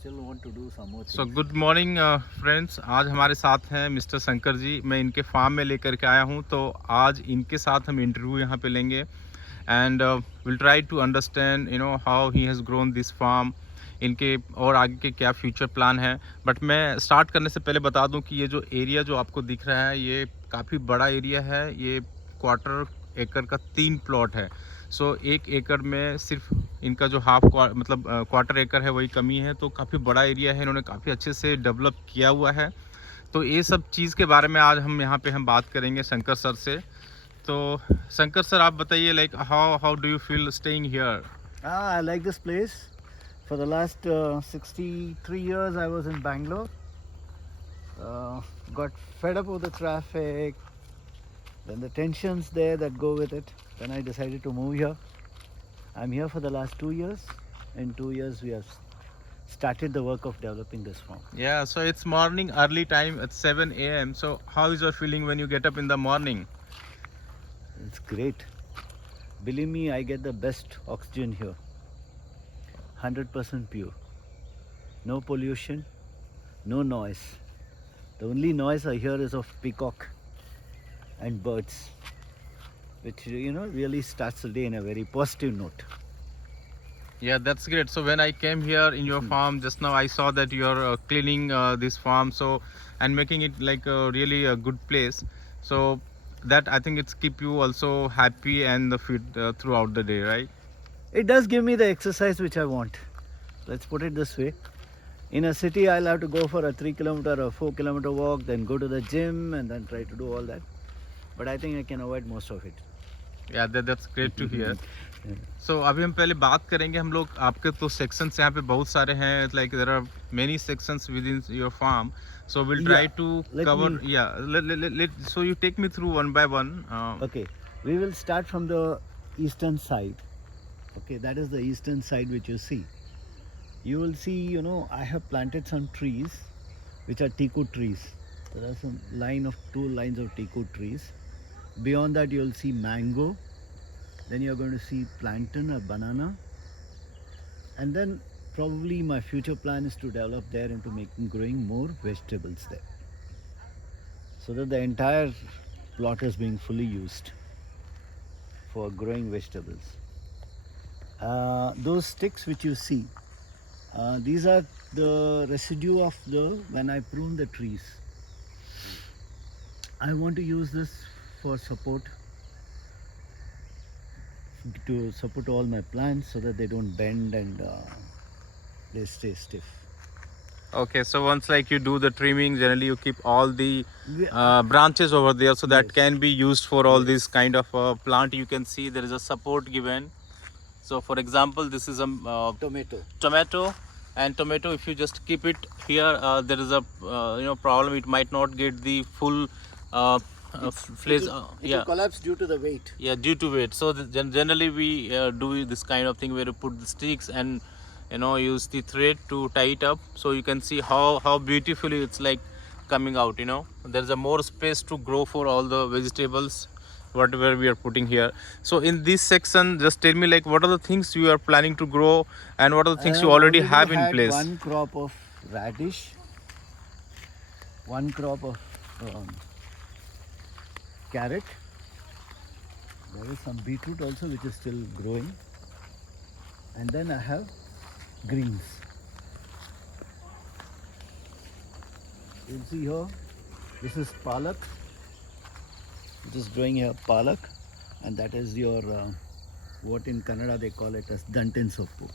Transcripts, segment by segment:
still want to do some more things. So good morning friends. आज हमारे साथ हैं मिस्टर शंकर जी. मैं इनके फार्म में लेकर के आया हूं, तो आज इनके साथ हम इंटरव्यू यहां पे लेंगे and will try to understand how he has grown this farm, इनके और आगे के क्या फ्यूचर प्लान है. बट मैं स्टार्ट करने से पहले बता दूं कि ये जो एरिया जो आपको दिख रहा है ये काफ़ी बड़ा एरिया है. ये 1/4 एकड़ का 3 प्लॉट है. सो 1 एकड़ में सिर्फ इनका जो मतलब 1/4 एकड़ है वही कमी है, तो काफ़ी बड़ा एरिया है. इन्होंने काफ़ी अच्छे से डेवलप किया हुआ है. तो ये सब चीज़ के बारे में आज हम यहाँ पे बात करेंगे शंकर सर से. तो शंकर सर आप बताइए, like how do you feel staying here? I like this place. For the last 63 years I was in Bangalore. Got fed up with the traffic, then the tensions there that go with it. Then I decided to move here. I'm here for the last 2 years. In 2 years we have started the work of developing this farm. Yeah, so it's morning, early time at 7 a.m. So how is your feeling when you get up in the morning? It's great. Believe me, I get the best oxygen here. 100% pure. No pollution, no noise. The only noise I hear is of peacock and birds, which really starts the day in a very positive note. Yeah, that's great. So when I came here in your farm just now, I saw that you're cleaning this farm, so and making it like really a good place. So that I think it's keep you also happy and fit throughout the day, right? It does give me the exercise which I want. Let's put it this way. In a city, I'll have to go for a 3-kilometer or 4-kilometer walk, then go to the gym and then try to do all that. But I think I can avoid most of it. Yeah, that's great to hear. So अभी हम पहले बात करेंगे हम लोग. आपके तो sections यहाँ पे बहुत सारे हैं, like there are many sections within your farm. So we'll try to cover. So you take me through one by one. Okay, we will start from the eastern side. Okay, that is the eastern side which you see. You will see, I have planted some trees which are teakwood trees. There are some 2 lines of teakwood trees. Beyond that you will see mango. Then you are going to see plantain or banana. And then probably my future plan is to develop there into growing more vegetables there. So that the entire plot is being fully used for growing vegetables. Those sticks which you see, these are the residue of when I prune the trees. I want to use this for support, to support all my plants so that they don't bend and they stay stiff. Okay, so once like you do the trimming, generally you keep all the branches over there, so that can be used for all this kind of plant. You can see there is a support given. So for example, this is a tomato, and tomato, if you just keep it here, there is a problem. It might not get the full flesh. It will collapse due to the weight. Yeah, due to weight. So generally we do this kind of thing where you put the sticks and use the thread to tie it up. So you can see how beautifully it's like coming out. There's a more space to grow for all the vegetables whatever we are putting here. So in this section, just tell me, like, what are the things you are planning to grow and what are the things you already have in place? One crop of radish, one crop of carrot. There is some beetroot also which is still growing. And then I have greens. You'll see here, this is palak. It is growing here, palak, and that is your what in Kannada they call it as dantin soppu.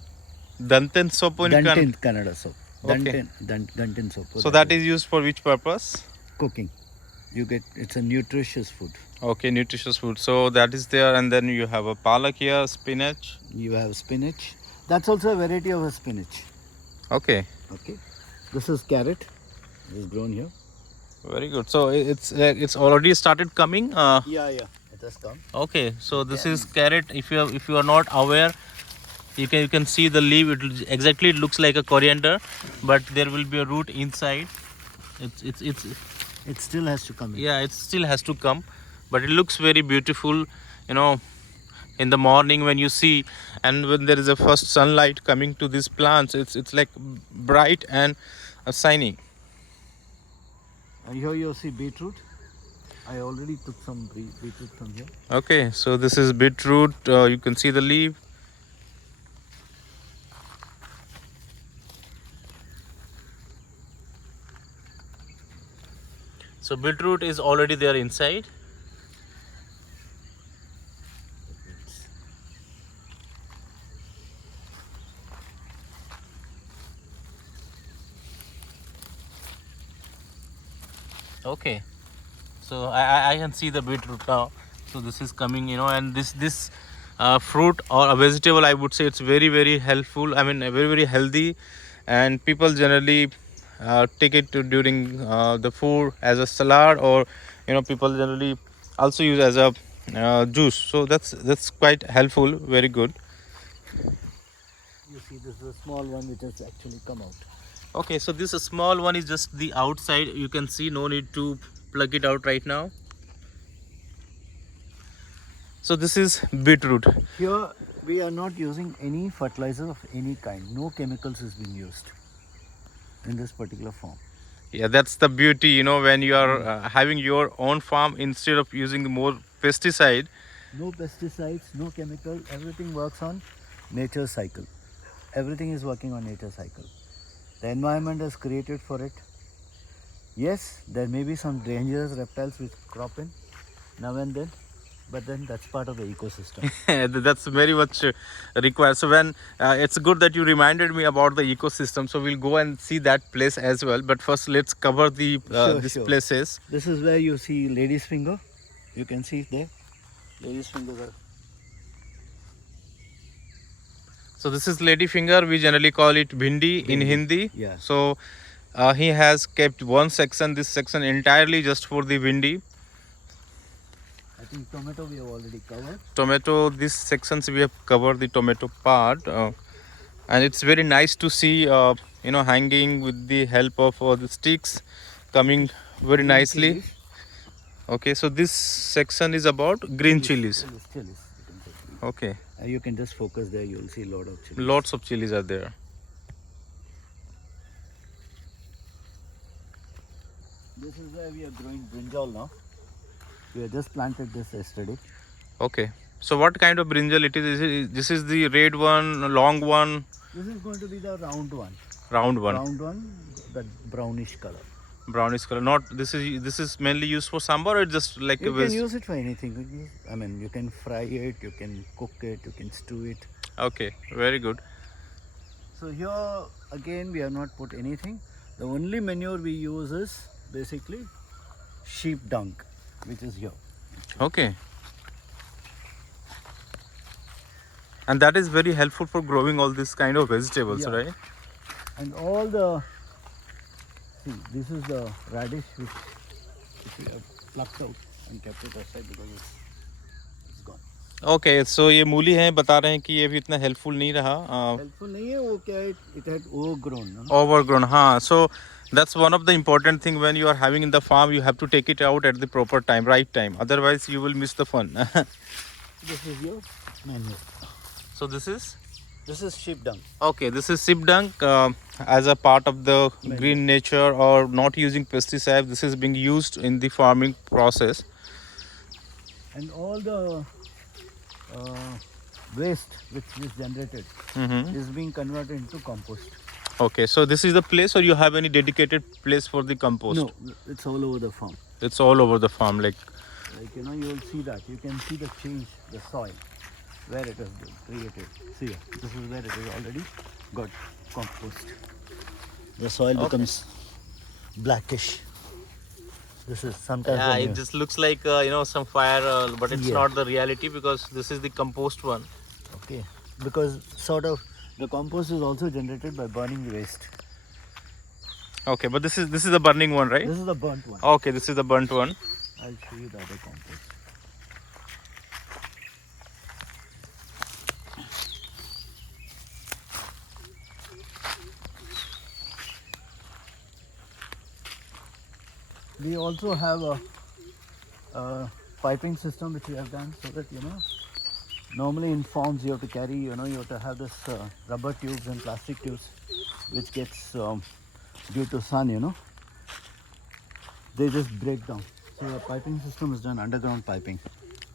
Dantin soppu in Kannada soap. Dantin soppu. So that is used for which purpose? Cooking. It's a nutritious food. Okay, nutritious food. So that is there, and then you have a palak here, spinach. You have spinach. That's also a variety of a spinach. Okay. This is carrot. It is grown here. Very good. So it's already started coming. Yeah, it has come. Okay, so this is carrot. If you are not aware, you can see the leaf. It looks like a coriander, but there will be a root inside. It still has to come in. Yeah, it still has to come, but it looks very beautiful. in the morning when you see, and when there is a first sunlight coming to these plants, it's like bright and shiny. And here you see beetroot. I already took some beetroot from here. Okay, so this is beetroot. You can see the leaf. So beetroot is already there inside. Okay, so I can see the beetroot now. So this is coming, and this fruit or a vegetable, I would say it's very helpful. I mean, very healthy, and people generally take it during the food as a salad, or people generally also use as a juice. So that's quite helpful. Very good. You see, this is a small one which has actually come out. Okay, so this small one is just the outside. You can see, no need to plug it out right now. So this is beetroot. Here we are not using any fertilizer of any kind. No chemicals is being used in this particular farm. Yeah, that's the beauty, when you are having your own farm, instead of using more pesticide. No pesticides, no chemical. Everything works on nature cycle. Everything is working on nature cycle. The environment is created for it. Yes, there may be some dangerous reptiles which crop in now and then, but then that's part of the ecosystem. That's very much required. So when it's good that you reminded me about the ecosystem, so we'll go and see that place as well. But first, let's cover the these places. This is where you see lady's finger. You can see it there. Lady's fingers are. So this is lady finger. We generally call it bhindi in Hindi. Yeah. So he has kept one section, this section entirely just for the bhindi. I think tomato we have already covered. Tomato, these sections we have covered the tomato part, and it's very nice to see, hanging with the help of the sticks, coming very nicely. Chilies. Okay, so this section is about green chilies. Chilies. Okay, You can just focus there. You will see a lot of chilies. lots of chilies are there. This is where we are growing brinjal now. We have just planted this yesterday. Okay, so what kind of brinjal it is? This is the red one, long one? This is going to be the round one. Round one. Round one, that brownish color. Brownish color. Not this is mainly used for sambar, or just like You a can use it for anything. I mean, you can fry it, you can cook it, you can stew it. Okay, very good. So here again we have not put anything. The only manure we use is basically sheep dung, which is here. Okay. And that is very helpful for growing all this kind of vegetables, Yeah. right? And all the, see, this is the radish which we have plucked out and kept it aside because it's gone. Okay, so ये मूली है, बता रहे हैं कि ये भी इतना helpful नहीं रहा. Helpful नहीं है वो क्या है, it had overgrown. No? Overgrown, हाँ. So that's one of the important thing when you are having in the farm. You have to take it out at the proper time, right time. Otherwise, you will miss the fun. This is your manure. So this is? This is sheep dung. Okay, this is sheep dung as a part of the green nature, or not using pesticide. This is being used in the farming process. And all the waste which is generated is being converted into compost. Okay, so this is the place, or you have any dedicated place for the compost? No, it's all over the farm. It's all over the farm, like You will see that. You can see the change, the soil, where it has been created. See, this is where it is already got compost. The soil becomes blackish. This is sometimes. yeah, it just looks like some fire, but it's Yeah. not the reality, because this is the compost one. Okay, because sort of the compost is also generated by burning waste. Okay, but this is the burning one, right? This is the burnt one. Okay, this is the burnt one. I'll show you the other compost. We also have a piping system which we have done so that Normally in farms you have to carry, you have to have this rubber tubes and plastic tubes, which gets due to sun, they just break down. So the piping system is done underground piping.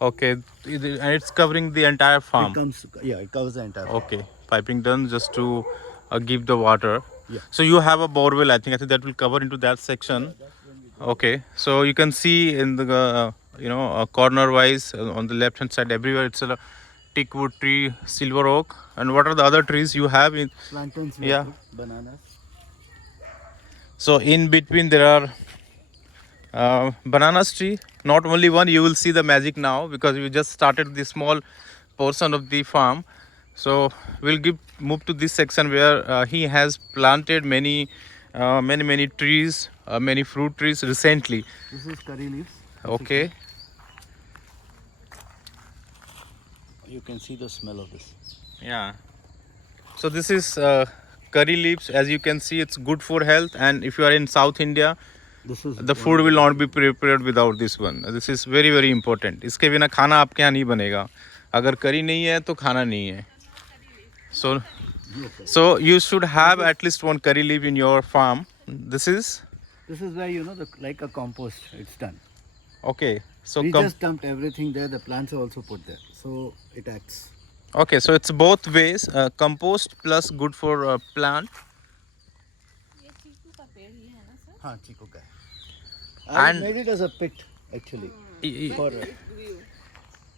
Okay, and it's covering the entire farm. It covers the entire. Okay, piping done just to give the water. Yeah. So you have a borewell. I think that will cover into that section. Okay, so you can see in the corner wise on the left hand side everywhere it's a teak wood tree, silver oak, and what are the other trees you have in? Plantains, Yeah. bananas. So in between there are bananas tree. Not only one, you will see the magic now because we just started the small portion of the farm. So we'll move to this section where he has planted many trees, many fruit trees recently. This is curry leaves. Okay. You can see the smell of this. Yeah. So this is curry leaves. As you can see, it's good for health. And if you are in South India, the food will not be prepared without this one. This is very very important. इसके बिना खाना आपके यहाँ नहीं बनेगा. अगर करी नहीं है तो खाना नहीं है. So you should have at least one curry leaf in your farm. This is where like a compost. It's done. Okay. So we just dumped everything there. The plants are also put there, so it acts. Okay, so it's both ways. Compost plus good for plant. हाँ, चीकू का है. I And made it as a pit actually.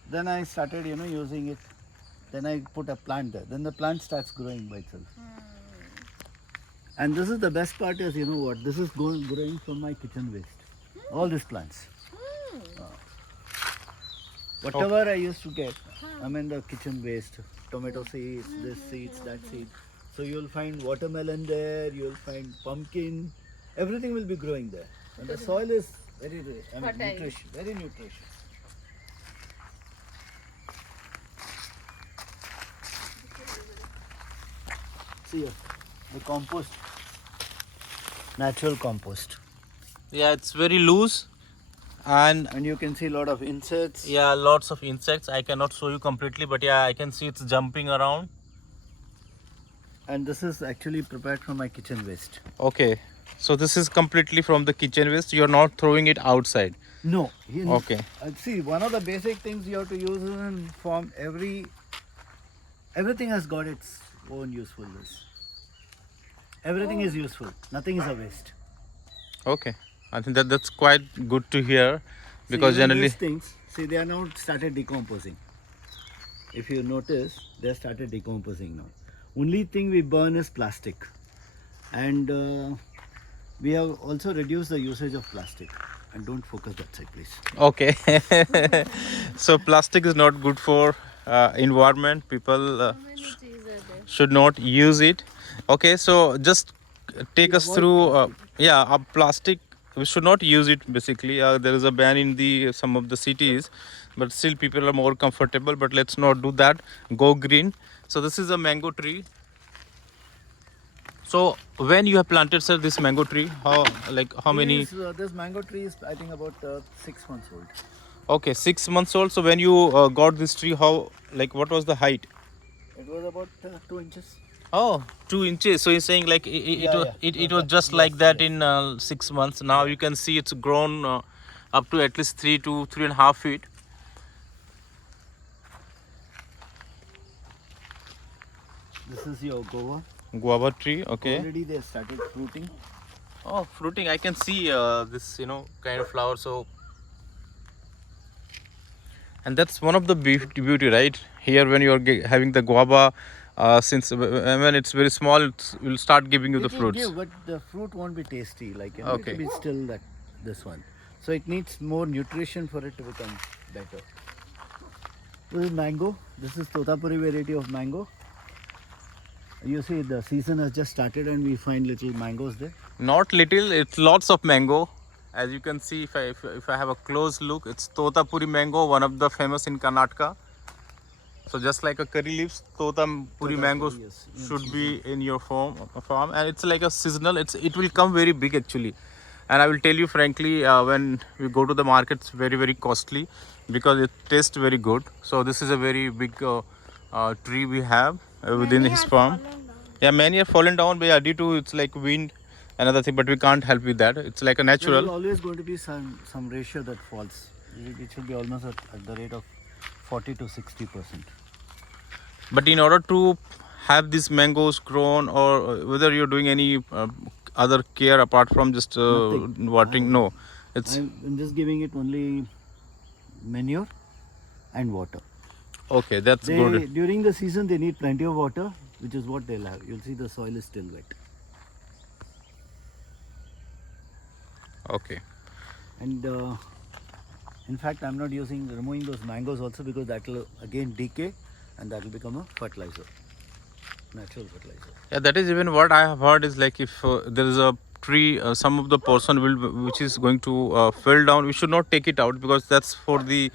Then I started, using it. Then I put a plant there. Then the plant starts growing by itself. And this is the best part is, what? This is growing from my kitchen waste. All these plants. Whatever I used to get, the kitchen waste. Tomato seeds, this seeds, that seed. So you'll find watermelon there, you'll find pumpkin. Everything will be growing there. And the soil is very nutritious, very nutritious. See here, the compost, natural compost. Yeah, it's very loose. And you can see a lot of insects. Yeah, lots of insects. I cannot show you completely, but yeah, I can see it's jumping around. And this is actually prepared from my kitchen waste. Okay, so this is completely from the kitchen waste. You're not throwing it outside. No. Okay. See, one of the basic things you have to use in farm, everything has got its own usefulness. Everything is useful. Nothing is a waste. Okay, I think that's quite good to hear, because generally these things, they are now started decomposing. If you notice, they have started decomposing now. Only thing we burn is plastic, and we have also reduced the usage of plastic. And don't focus that side, please. Okay. So plastic is not good for environment. People should not use it. Okay, so just take us through. Plastic, we should not use it basically. There is a ban in some of the cities, but still people are more comfortable. But let's not do that. Go green. So this is a mango tree. So when you have planted, sir, this mango tree, how many? This mango tree is, I think, about 6 months old. Okay, 6 months old. So when you got this tree, what was the height? It was about 2 inches. Oh, 2 inches. So you're saying it was just like that in 6 months. Now you can see it's grown up to at least 3 to 3.5 feet. This is your Guava tree. Okay. Already they started fruiting. Oh, fruiting. I can see this kind of flower. So, and that's one of the beauty, right? Here when you are having the guava, since when it's very small, it will start giving you the fruits. But the fruit won't be tasty. Okay. It will be still this one. So it needs more nutrition for it to become better. This is mango. This is Totapuri variety of mango. You see, the season has just started and we find little mangoes there. Not little, it's lots of mango. As you can see, if I have a close look, it's Totapuri mango, one of the famous in Karnataka. So just like a curry leaves, Totapuri mango should be in your farm, and it's like a seasonal. It will come very big actually, And I will tell you frankly, when we go to the market, it's very, very costly because it tastes very good. So this is a very big tree we have within his farm. Yeah, many are fallen down, but yeah, due to it's like wind, another thing, but we can't help with that. It's like a There natural. is always going to be some ratio that falls. It should be almost at the rate of 40 to 60%. But in order to have these mangoes grown, or whether you're doing any other care apart from just Nothing. watering, no, it's I'm just giving it only manure and water. okay. That's good. During the season they need plenty of water, which is what they'll have. You'll see the soil is still wet. Okay. And in fact, I'm not removing those mangoes also, because that will again decay and that will become a fertilizer, natural fertilizer. Yeah, that is even what I have heard is like if there is a tree, some of the portion which is going to fall down, we should not take it out because that's for the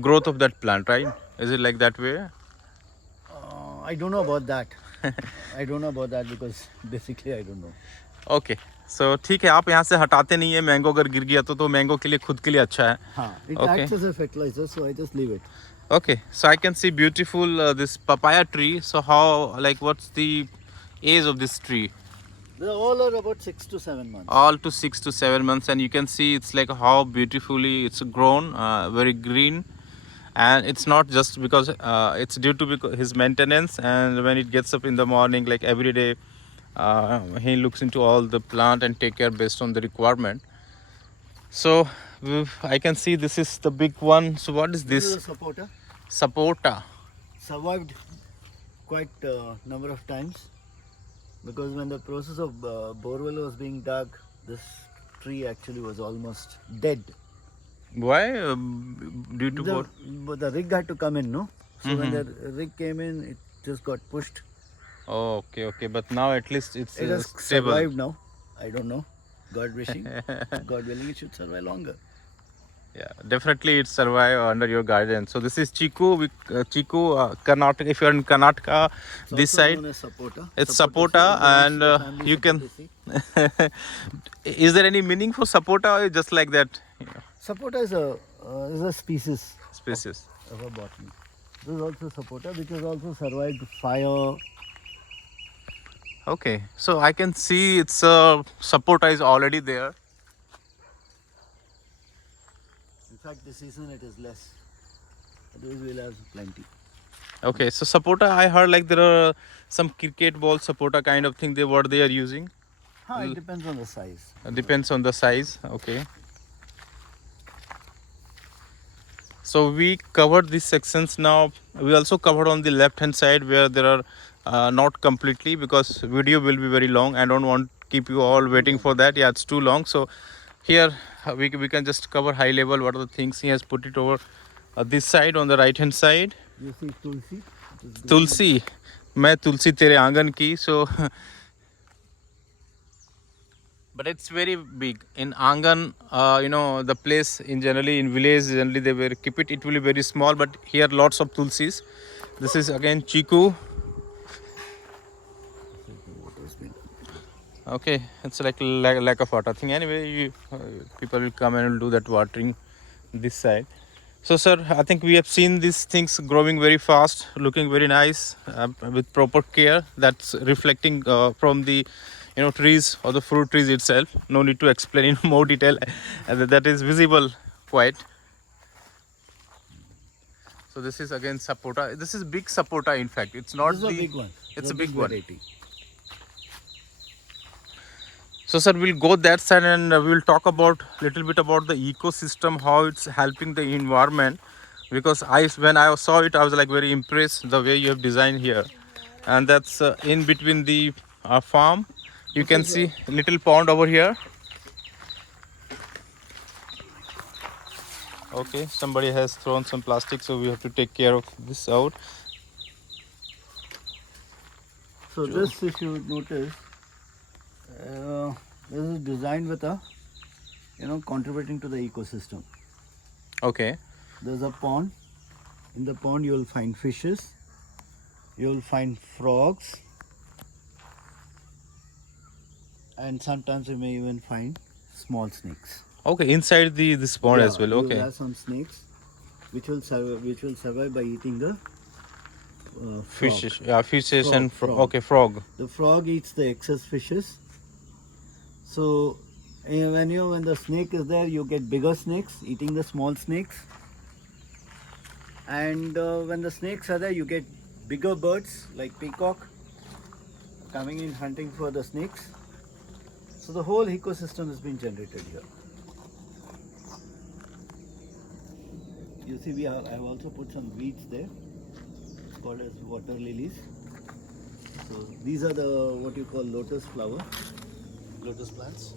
growth of that plant, right? Is it like that way? I don't know about that. I don't know about that because basically I don't know. Okay so ठीक है, आप यहाँ से हटाते नहीं है mango, अगर गिर गया तो मैंगो के लिए खुद के लिए अच्छा है. हाँ, it Okay. acts as a fertilizer, so I just leave it. Okay, so I can see beautiful this papaya tree. So how, like, what's the age of this tree? They all are about 6 to 7 months. All to 6 to 7 months, and you can see it's like how beautifully it's grown, very green. And it's not just because it's due to his maintenance, and when it gets up in the morning, like every day, he looks into all the plant and take care based on the requirement. So I can see this is the big one. So what is This is this? a sapota. Sapota. Survived quite a number of times, because when the process of borewell was being dug, this tree actually was almost dead. Why? Due to what? But the rig had to come in, no? So when the rig came in, it just got pushed. Oh, okay. But now at least it's It has stable. survived now. I don't know. God wishing. God willing, it should survive longer. Yeah, definitely it survive under your guidance. So this is Chiku, Karnataka. If you're in Karnataka, It's this also side known as sapota. it's Sapota, sapota, so it belongs to the and family you can. Sapotacea. Is there any meaning for sapota, or just like that Sapota is a species species? of a botany. This is also sapota, which has also survived fire. Okay, so I can see it's sapota is already there. In fact, this season it is less. Otherwise, we'll have plenty. Okay, so sapota, I heard like there are some cricket ball sapota kind of thing. What they are using It depends on the size. depends on the size. Okay. So we covered these sections now. We also covered on the left hand side where there are not completely, because video will be very long. I don't want to keep you all waiting for that. Yeah, it's too long. So here we can just cover high level what are the things he has put it over this side on the right hand side. You see tulsi. It is green. तुलसी, मैं तुलसी तेरे आंगन की. So but it's very big in Angan. The place in generally in village generally they will keep it. It will be very small, but here lots of tulsis. This is again Chiku. Okay, it's like lack of water thing. Anyway, people will come and will do that watering this side. So sir, I think we have seen these things growing very fast, looking very nice with proper care. That's reflecting from the trees or the fruit trees itself. No need to explain in more detail. That is visible quite. So this is again sapota. This is big sapota. In fact, it's not This is a big one. It's This a big one. variety. So sir, we'll go that side and we'll talk about little bit about the ecosystem, how it's helping the environment. Because when I saw it, I was like very impressed the way you have designed here, and that's in between the farm. You can see a little pond over here. Okay, somebody has thrown some plastic, so we have to take care of this out. So this, if you notice, this is designed with a, contributing to the ecosystem. Okay. There's a pond. In the pond, you will find fishes. You will find frogs. And sometimes you may even find small snakes. Okay, inside the this pond as well. You will Okay. have some snakes which will survive by eating the frog. Fishes, yeah, fishes Frog, and frog. okay, frog. The frog eats the excess fishes. So when the snake is there, you get bigger snakes eating the small snakes. And when the snakes are there, you get bigger birds like peacock coming in hunting for the snakes. So the whole ecosystem has been generated here. You see, I have also put some weeds there. It's called as water lilies. So these are the what you call lotus flower, lotus plants.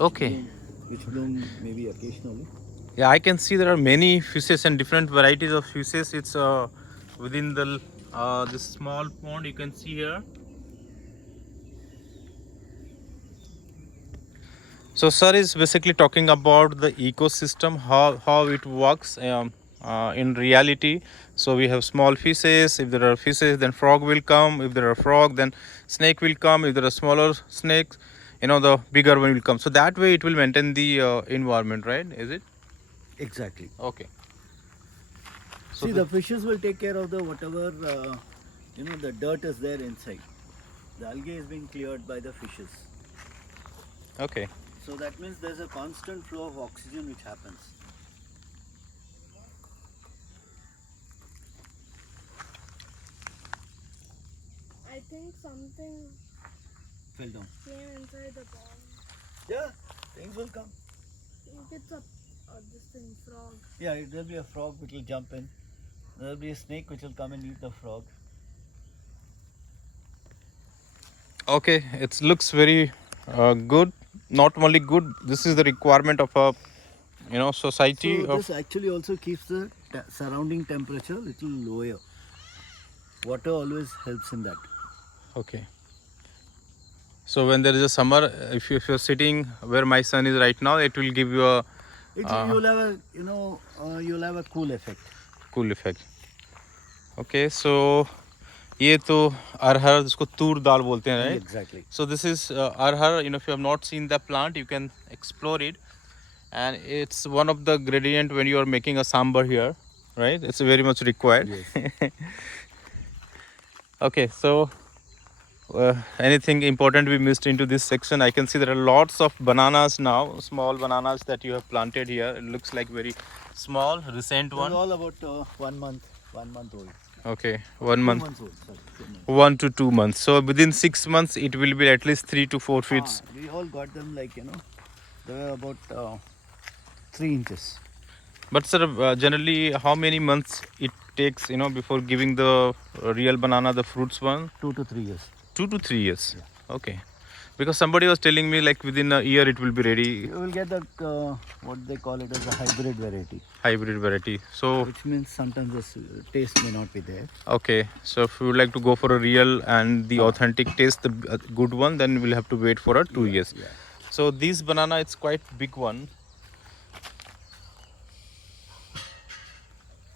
Okay. Which bloom maybe occasionally. Yeah, I can see there are many fishes and different varieties of fishes. It's within the this small pond you can see here. So sir is basically talking about the ecosystem, how it works in reality. So we have small fishes. If there are fishes, then frog will come. If there are frog, then snake will come. If there are smaller snakes, the bigger one will come. So that way it will maintain the environment, right? Is it? Exactly. Okay. So See, the fishes will take care of the whatever the dirt is there inside. The algae is being cleared by the fishes. okay. So that means there's a constant flow of oxygen which happens. I think something Fell down. came inside the pond. Yeah, things will come. I think it's this thing, frog. Yeah, there'll be a frog which will jump in. There'll be a snake which will come and eat the frog. Okay, it looks very good. Not only good, this is the requirement of a society So of. this actually also keeps the surrounding temperature little lower. Water always helps in that. Okay. So when there is a summer, if you're sitting where my son is right now, it will give you a You'll have a you'll have a cool effect. cool effect. Okay, so ये तो अरहर जिसको तूर दाल बोलते हैं, right? Exactly. So this is arhar. If you have not seen the plant, you can explore it, and it's one of the ingredient when you are making a sambar here, right? It's very much required. Yes. Okay, so anything important we missed into this section? I can see there are lots of bananas now, small bananas that you have planted here. It looks like very small, recent They're one. all about 1 month old. Okay, 1 2 month. months old. Sorry, 2 months. 1 to 2 months. So within 6 months, it will be at least 3 to 4 feet. We all got them like they were about 3 inches. But sir, generally, how many months it takes, before giving the real banana, the fruits one? 2 to 3 years. 2 to 3 years. Okay. Because somebody was telling me like within a year it will be ready. You will get the what they call it as a hybrid variety. Hybrid variety. So Which means sometimes the taste may not be there. okay. So if you would like to go for a real and the authentic taste, the good one, then we'll have to wait for 2 years. Yeah. So this banana, it's quite big one.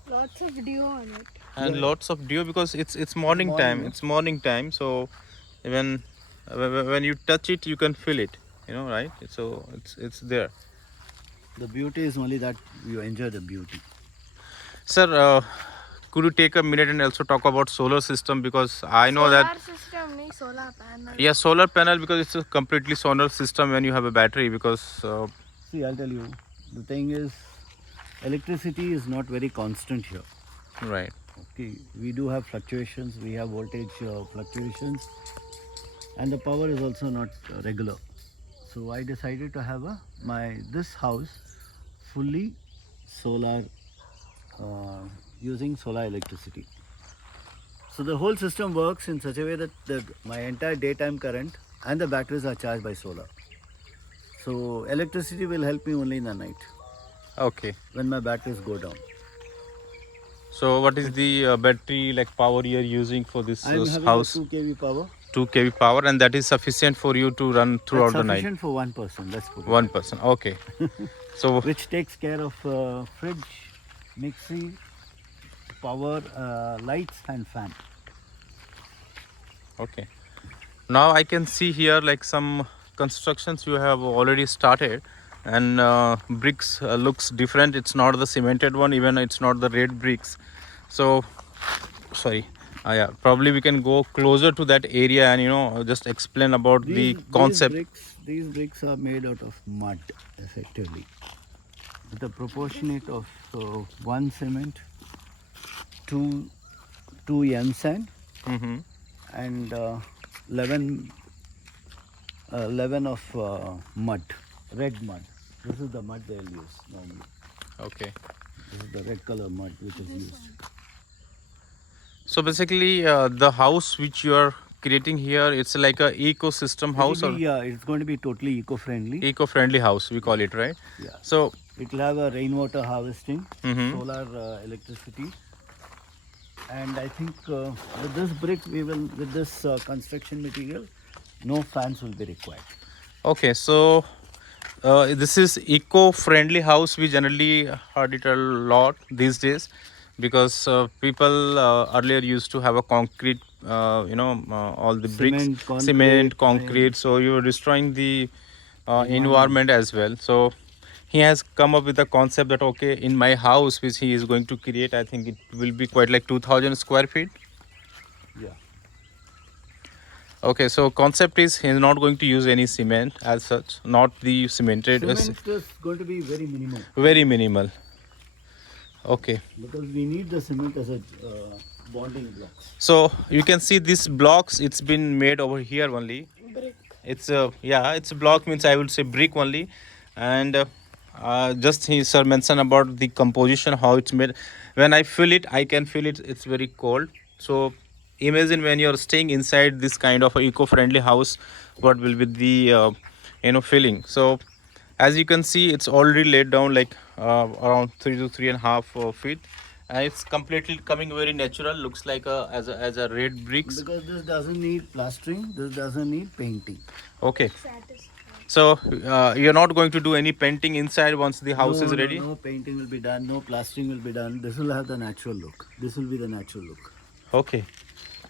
Lots of dew on it. And lots of dew because it's morning time. yeah. It's morning time. So even when you touch it, you can feel it. Right? So it's there. The beauty is only that you enjoy the beauty. Sir, could you take a minute and also talk about solar system, because I know that Solar system, nahi solar panel. yeah, solar panel, because it's a completely solar system when you have a battery, because See, I'll tell you, the thing is, electricity is not very constant here. right. Okay, we do have fluctuations. We have voltage fluctuations, and the power is also not regular. So I decided to have this house fully solar, using solar electricity. So the whole system works in such a way that my entire daytime current and the batteries are charged by solar. So electricity will help me only in the night Okay. when my batteries go down. So what is the battery like power you're using for this I'm having house? a 2 kV power. 2 kV power, and that is sufficient for you to run throughout That's the night. sufficient for one person. Let's put it. One person. Okay. So Which takes care of fridge, mixie, power, lights and fan. okay. Now I can see here like some constructions you have already started, and bricks looks different. It's not the cemented one, even it's not the red bricks. So sorry. Yeah, probably we can go closer to that area and just explain about the concept. These bricks are made out of mud, effectively, with a proportionate of one cement, two M sand, Mm-hmm. and 11, 11 of mud, red mud. This is the mud they'll use normally. Okay. This is the red color mud which is used. So basically, the house which you are creating here, it's like a ecosystem house or It's going to be totally eco-friendly. eco-friendly house. We call it, right? Yeah. So. It will have a rainwater harvesting, Mhm. solar electricity, and I think with this brick, with this construction material, no fans will be required. Okay, so this is eco-friendly house. We generally heard it a lot these days because people earlier used to have a concrete, all the bricks, cement, concrete. So you're destroying the environment as well. So he has come up with a concept that okay, in my house which he is going to create, I think it will be quite like 2,000 square feet. Yeah. Okay, so concept is he's not going to use any cement as such, not the cemented. Cement is going to be very minimal. Very minimal. Okay. Because we need the cement as a bonding block. So you can see these blocks. It's been made over here only. Brick. It's a it's a block means I would say brick only, and just he sir mentioned about the composition how it's made. When I feel it, I can feel it. It's very cold. So imagine when you're staying inside this kind of a eco-friendly house, what will be the feeling. So as you can see, it's already laid down like around 3 to 3.5 feet, and it's completely coming very natural. Looks like as a red bricks. Because this doesn't need plastering, this doesn't need painting. Okay. Satisfied. So you're not going to do any painting inside once the house is ready? No painting will be done, no plastering will be done. This will have the natural look. This will be the natural look. Okay.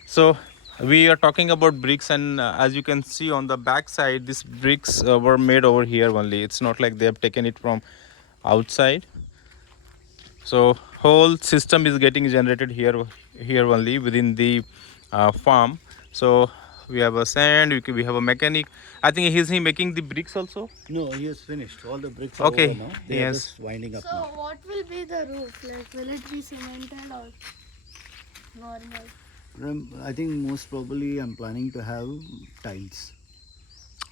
So we are talking about bricks, and as you can see on the back side, these bricks were made over here only. It's not like they have taken it from outside. So whole system is getting generated here only within the farm. So we have a sand, we have a mechanic. I think is he making the bricks also? No, he has finished. All the bricks are Okay, over now. They are yes. just winding up So now. what will be the roof? Like will it be cemented or normal? I think most probably I'm planning to have tiles.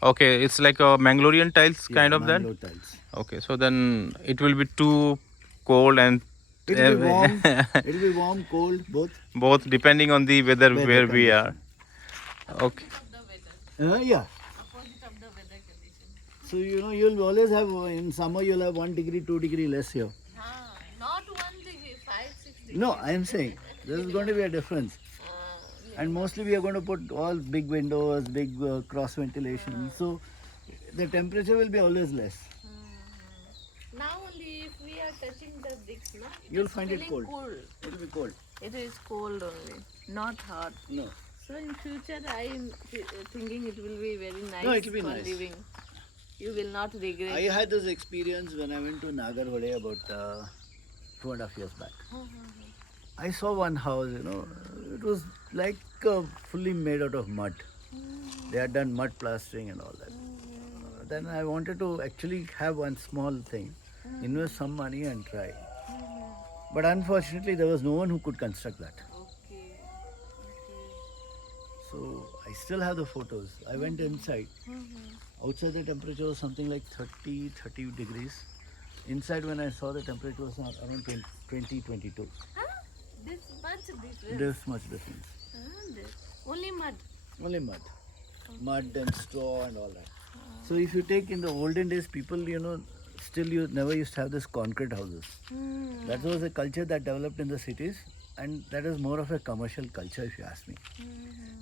Okay, it's like a Mangalorean tiles kind of that. Bangalore tiles. Okay, so then it will be too cold and It'll be warm. It'll be warm, cold, both. both depending on the weather where we are. Okay. Yeah. So you'll always have in summer you'll have 1 degree, 2 degree less here. Not 1 degree, 5, 6 degree. No, I am saying there is going to be a difference. And mostly we are going to put all big windows, big cross ventilation. So the temperature will be always less. Now only if we are touching the bricks, no? You'll find it feeling cold. It will be cold. It is cold only, not hot. No. So in future, I am thinking it will be very nice No, it will be for nice. living. You will not regret. I had this experience when I went to Nagarhole about 2.5 years back. I saw one house, it was like fully made out of mud. They had done mud plastering and all that. Then I wanted to actually have one small thing, invest some money and try. But unfortunately, there was no one who could construct that. Okay. So I still have the photos. I went inside. Outside the temperature was something like 30 degrees. Inside when I saw the temperature was around 20, 22. This much difference. This much difference. Only mud. Only mud. Mud and straw and all that. So if you take in the olden days, people, still you never used to have this concrete houses. That was a culture that developed in the cities, and that is more of a commercial culture if you ask me.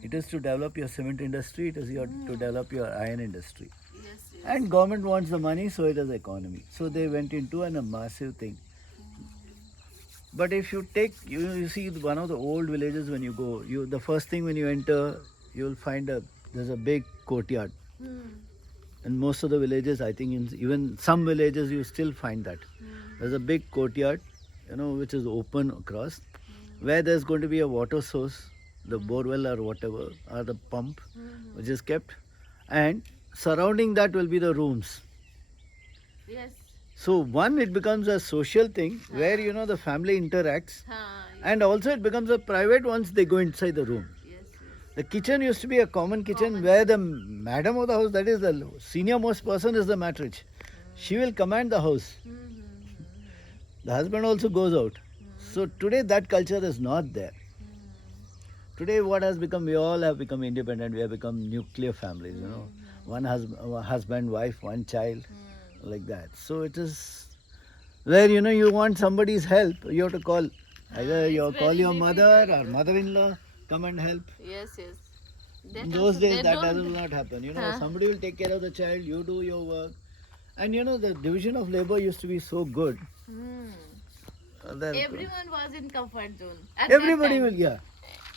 It is to develop your cement industry, it is to develop your iron industry. Yes, yes. And government wants the money, so it is economy. So they went into a massive thing. But if you take, you see one of the old villages when you go, the first thing when you enter, you will find a there's a big courtyard. Hmm. In most of the villages, I think in even some villages, you still find that. There's a big courtyard, which is open across, where there's going to be a water source, the borewell or whatever, or the pump, which is kept, and surrounding that will be the rooms. Yes. So one, it becomes a social thing where the family interacts, and also it becomes a private once they go inside the room. Yes. The kitchen used to be a common kitchen where the madam of the house, that is the senior most person, is the matriarch. She will command the house. The husband also goes out. So today that culture is not there. Today what has become, we all have become independent, we have become nuclear families, one husband, wife, one child, like that. So it is where you want somebody's help, you have to call. Either you call your mother or mother-in-law, come and help. Yes. In those days that does not happen. Somebody will take care of the child, you do your work. And the division of labor used to be so good. That Everyone was in comfort zone. At everybody that will, time. yeah.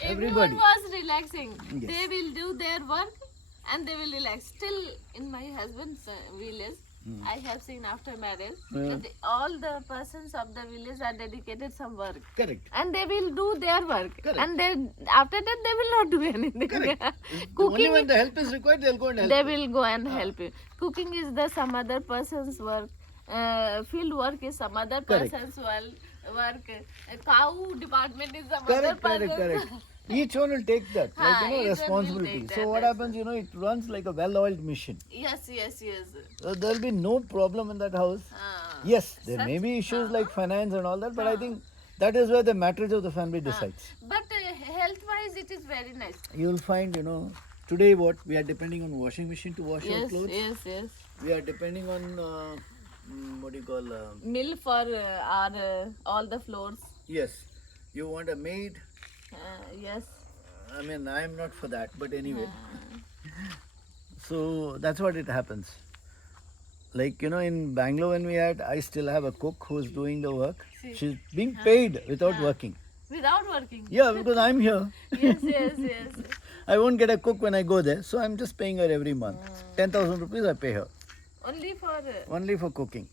Everyone Everybody. was relaxing. Yes. They will do their work and they will relax. Still, in my husband's village, I have seen after marriage that all the persons of the village are dedicated some work. Correct. And they will do their work. Correct. And then after that they will not do anything. Correct. Only Cooking, when the help is required, they'll go and help. they will go and help you. Cooking is the some other person's work. Field work is some other Correct. person's work. Cow department is some other person's. Correct. Each one will take that, each one will responsibility. take So that what happens, it runs like a well-oiled machine. Yes. So there'll be no problem in that house. Yes, there may be issues like finance and all that, but I think that is where the marriage of the family decides. But health-wise, it is very nice. You'll find, today what we are depending on washing machine to wash our clothes. Yes. We are depending on what do you call? Mill for our all the floors. Yes, you want a maid. Yes. I mean, I am not for that, but anyway. So that's what it happens. Like, in Bangalore when we had, I still have a cook who's doing the work. See. She's being paid without working. Without working. Yeah, because I'm here. Yes. I won't get a cook when I go there, so I'm just paying her every month. 10,000 rupees I pay her. Only for. Only for cooking.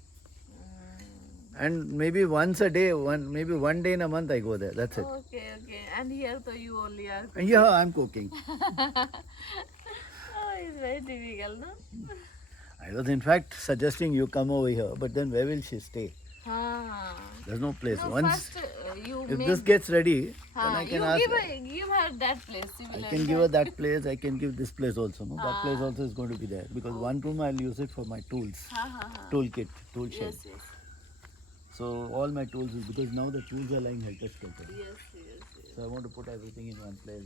And maybe once a day, maybe one day in a month I go there. That's it. Okay. And here, so you only are. And yeah, I'm cooking. Oh, it's very difficult, no? I was in fact suggesting you come over here, but then where will she stay? There's no place. No, Once, first you if make. this gets ready, then I can you ask. give her that place. I can give her that place. I can give this place also. No, that place also is going to be there because one room I'll use it for my tools, tool kit, tool shed. Yes. So all my tools is because now the tools are lying helter-skelter. Yes. So I want to put everything in one place.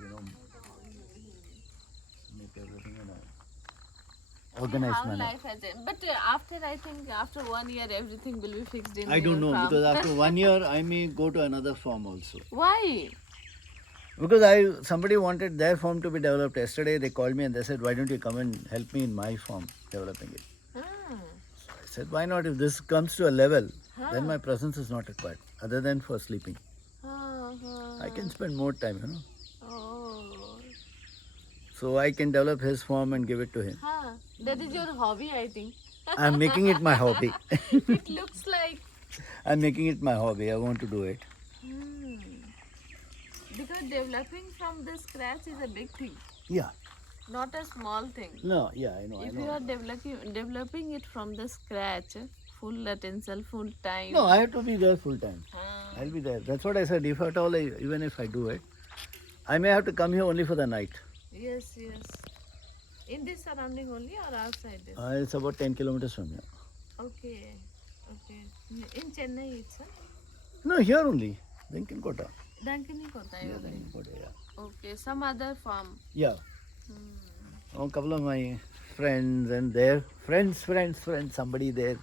Make everything in a organized How manner. life has changed. But I think after 1 year everything will be fixed in I don't your know farm. because after 1 year I may go to another farm also. Why? Because somebody wanted their farm to be developed. Yesterday they called me and they said, why don't you come and help me in my farm developing it? So I said, why not? If this comes to a level, then my presence is not required other than for sleeping. I can spend more time, Oh. So I can develop his farm and give it to him. That is your hobby, I think. I'm making it my hobby. It looks like. I'm making it my hobby. I want to do it. Because developing from the scratch is a big thing, Yeah. not a small thing. No, yeah, I know. If you are developing it from the scratch, full attention, full time. No, I have to be there full time. I'll be there. That's what I said. If at all, even if I do it, I may have to come here only for the night. Yes. In this surrounding only or outside this? It's about 10 kilometers from here. Okay. In Chennai itself? No, here only. Dankinkota. Dankinikota. Yeah, Dankinkota, yeah. Okay, some other farm. Yeah. A couple of my friends and their friends, somebody there.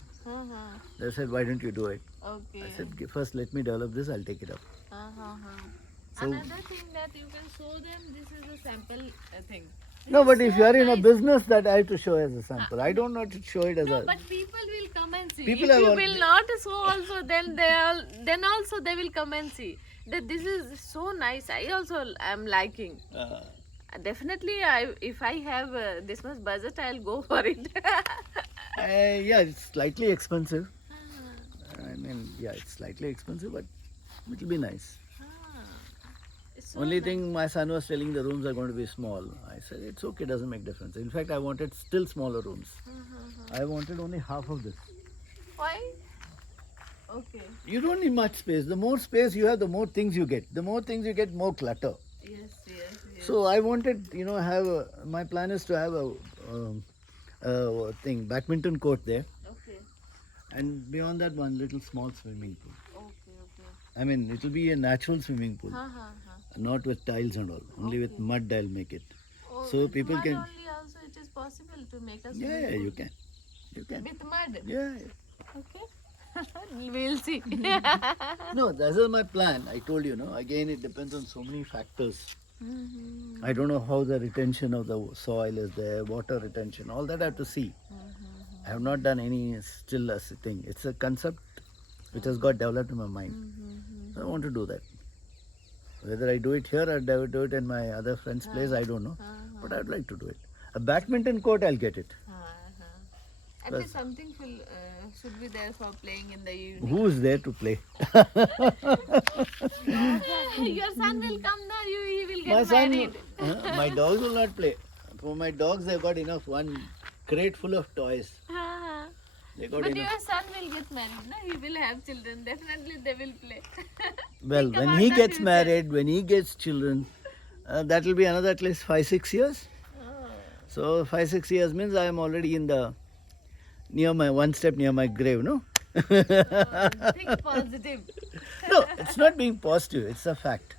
They said, why don't you do it? Okay. I said, first let me develop this, I'll take it up. So, Another thing that you can show them, this is a sample thing. no, but if you are in a business, that I have to show as a sample. I don't want to show it as No, a... but people will come and see. People if have you al- will not show also, then also they will come and see that this is so nice. I also am liking. Definitely, if I have this much budget, I'll go for it. Yeah, it's slightly expensive. I mean, yeah, it's slightly expensive, but it'll be nice. It's so Only nice. thing my son was telling, the rooms are going to be small. I said it's okay, doesn't make difference. In fact, I wanted still smaller rooms. I wanted only half of this. Why? Okay. You don't need much space. The more space you have, the more things you get. The more things you get, more clutter. Yes, yes, yes. So I wanted, my plan is to have a badminton court there, Okay, and beyond that, one little small swimming pool. okay, okay. I mean, it will be a natural swimming pool, not with tiles and all. Only with Okay. mud I'll make it. Oh, So with people mud can. only also it is possible to make a Yeah, swimming yeah, you pool. can. You can. With mud. Yeah. Okay. We'll see. No, this is my plan. I told you, no. Again, it depends on so many factors. I don't know how the retention of the soil is there, water retention, all that I have to see. I have not done any still a thing. It's a concept which has got developed in my mind. So I want to do that. Whether I do it here or I do it in my other friend's place, I don't know. But I'd like to do it. A badminton court, I'll get it. At least something should be there for playing in the evening. Who's there to play? Your son will come there, he will My get son, married. my dogs will not play. For my dogs, they've got enough. One crate full of toys. They got But enough. your son will get married, no? He will have children. Definitely they will play. Well, Think when about he the gets future. married, when he gets children, that will be another at least 5-6 years. So 5-6 years means I am already in the one step near my grave, no? Think positive. No, it's not being positive. It's a fact.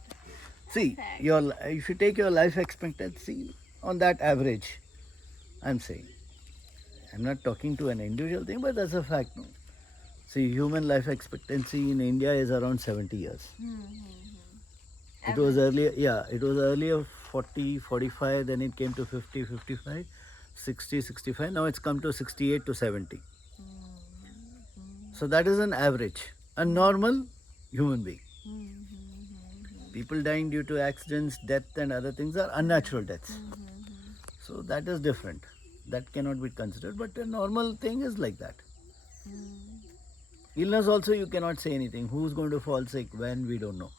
See, if you take your life expectancy on that average, I'm saying, I'm not talking to an individual thing, but that's a fact. No? See, human life expectancy in India is around 70 years. It was earlier 40, 45, then it came to 50, 55, 60, 65. Now it's come to 68 to 70. So that is an average, a normal human being. People dying due to accidents, death and other things are unnatural deaths. So that is different. That cannot be considered, but a normal thing is like that. Illness also you cannot say anything. Who's going to fall sick when, we don't know.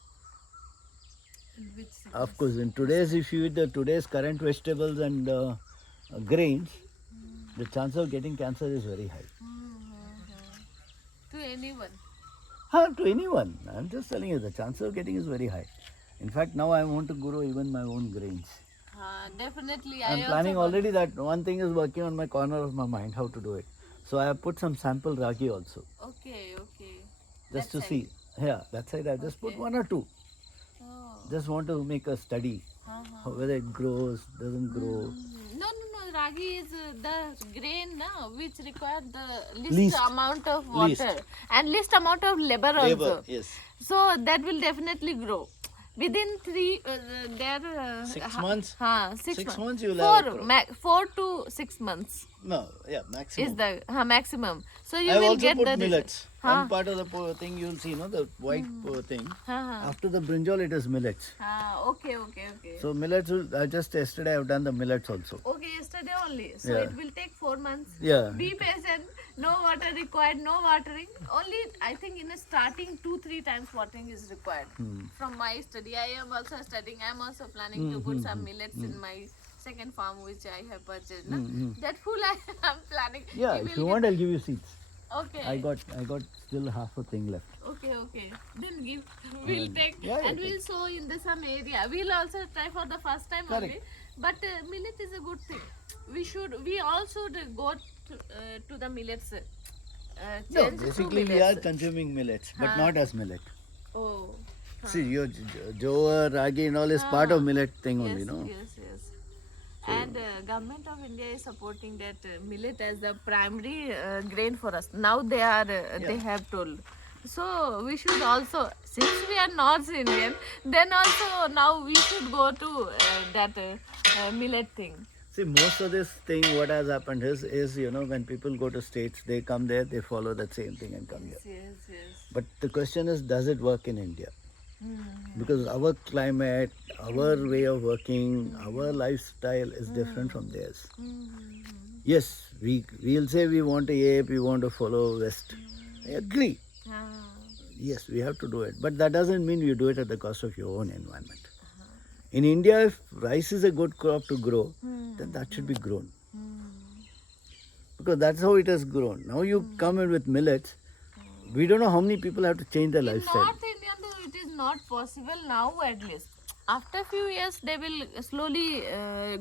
Of course, in today's, if you eat today's current vegetables and grains, the chance of getting cancer is very high. To anyone. To anyone. I'm just telling you, the chance of getting is very high. In fact, now I want to grow even my own grains. Definitely. I'm planning already that one thing is working on my corner of my mind, how to do it. So I have put some sample ragi also, Okay, okay. just to That see. Yeah, that side I just put Okay. 1 or 2. Oh. Just want to make a study, whether it grows, doesn't grow. No. Ragi is the grain now which require the least, Least. amount of water Least. and least amount of labor also. Yes. So that will definitely grow. Within 6 months? 6 6 months. months you will have a crop. 4 to 6 months No, yeah, maximum. is the maximum. So you I have will also get put the millets. Huh. One part of the thing you will see, the white thing. Huh. After the brinjal, it is millets. Okay. So millets, just yesterday I have done the millets also. Okay, yesterday only. So Yeah. it will take 4 months. Yeah. Be patient. No water required. No watering. Only I think in a starting 2-3 times watering is required. From my study, I am also studying. I am also planning to put some millets in my second farm which I have purchased. Na? That full I am planning. Yeah, We if will you want, I'll give you seeds. Okay. I got still half a thing left. Okay. Then give. We'll take yeah, and take. we'll sow in the some area. We'll also try for the first time Correct. only. But millet is a good thing. We all should go to the millets. No, change to basically we are millets. consuming millets, but not as millet. Oh. See, your jowar, ragi and all is part of millet thing only, Yes, no? yes. And government of India is supporting that millet as the primary grain for us. Now they are they have told. So we should also, since we are North Indian, then also now we should go to that millet thing. See, most of this thing, what has happened is when people go to states, they come there, they follow that same thing and come here. Yes. But the question is, does it work in India? Because our climate, our way of working, our lifestyle is different from theirs. Yes, we'll say we want to ape, we want to follow West. I agree. Yes, we have to do it. But that doesn't mean you do it at the cost of your own environment. In India, if rice is a good crop to grow, then that should be grown. Because that's how it has grown. Now you come in with millets, we don't know how many people have to change their In lifestyle. North India, though, it is not possible now at least. After a few years, they will slowly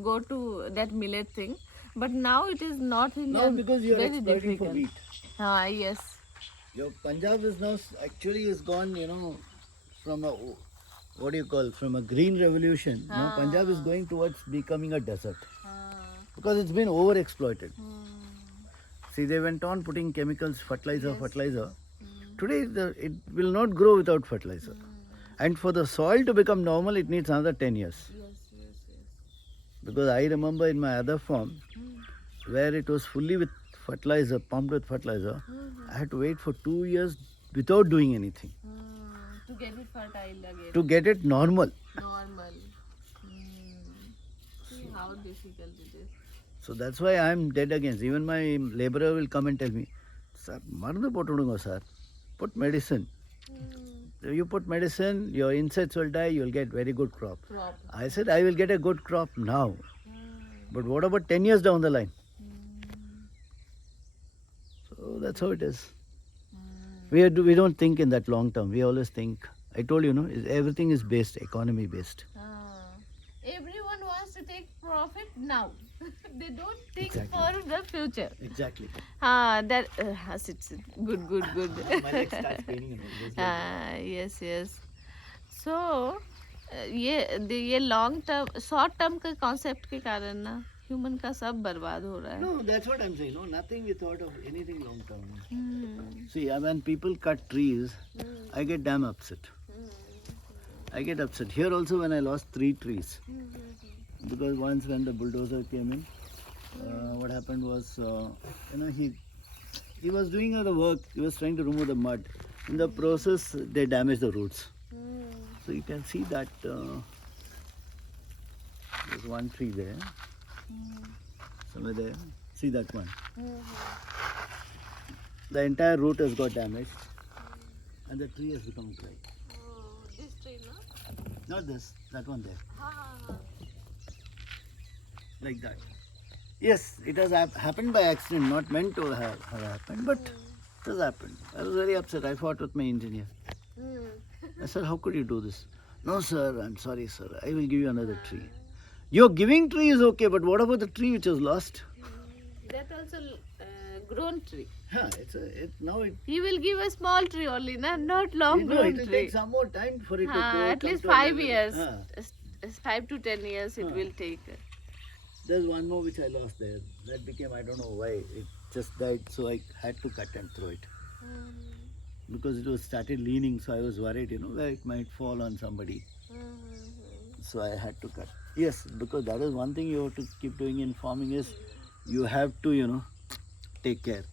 go to that millet thing. But now it is North India. Now because you are very exploiting for difficult. wheat. Yes. Your Punjab is now actually is gone, from a, what do you call, from a green revolution. Now Punjab is going towards becoming a desert. Because it's been overexploited. See, they went on putting chemicals, fertilizer. Today, it will not grow without fertilizer. And for the soil to become normal, it needs another 10 years. Because I remember in my other farm, where it was fully with fertilizer, pumped with fertilizer, I had to wait for 2 years without doing anything. To get it fertile again. To get it normal. Normal. See how difficult it is. So that's why I am dead against. Even my laborer will come and tell me, sir, mardu potudungo sir, put medicine. If you put medicine, your insects will die, you will get very good crop. I said, I will get a good crop now. But what about 10 years down the line? So that's how it is. We don't think in that long term. We always think, I told you, everything is based, economy based. Everyone wants to take profit now. They don't think Exactly. for the future. Exactly. It's good. My leg starts paining. Yes. So ये long term, short term के concept के कारण ना human का सब बर्बाद हो रहा है. No, that's what I'm saying. No, nothing we thought of anything long term. See, when people cut trees, I get damn upset. I get upset. Here also when I lost 3 trees. Because once when the bulldozer came in, what happened was, he was doing other work. He was trying to remove the mud. In the process, they damaged the roots. So you can see that there's one tree there. Somewhere there. See that one. The entire root has got damaged. And the tree has become dry. This tree, no? Not this, that one there. Like that. Yes, it has happened by accident, not meant to have happened, but it has happened. I was very upset. I fought with my engineer. I said, how could you do this? No, sir, I'm sorry, sir. I will give you another tree. Your giving tree is okay, but what about the tree which was lost? That also grown tree. Yeah, now it. He will give a small tree only, not long It grown will tree. take some more time for it to grow. At come least to 5 another- years. Ah. 5 to 10 years it will take. There's one more which I lost there. That became, I don't know why, it just died, so I had to cut and throw it. Because it was started leaning, so I was worried, where it might fall on somebody. So I had to cut. Yes, because that is one thing you have to keep doing in farming is you have to, take care.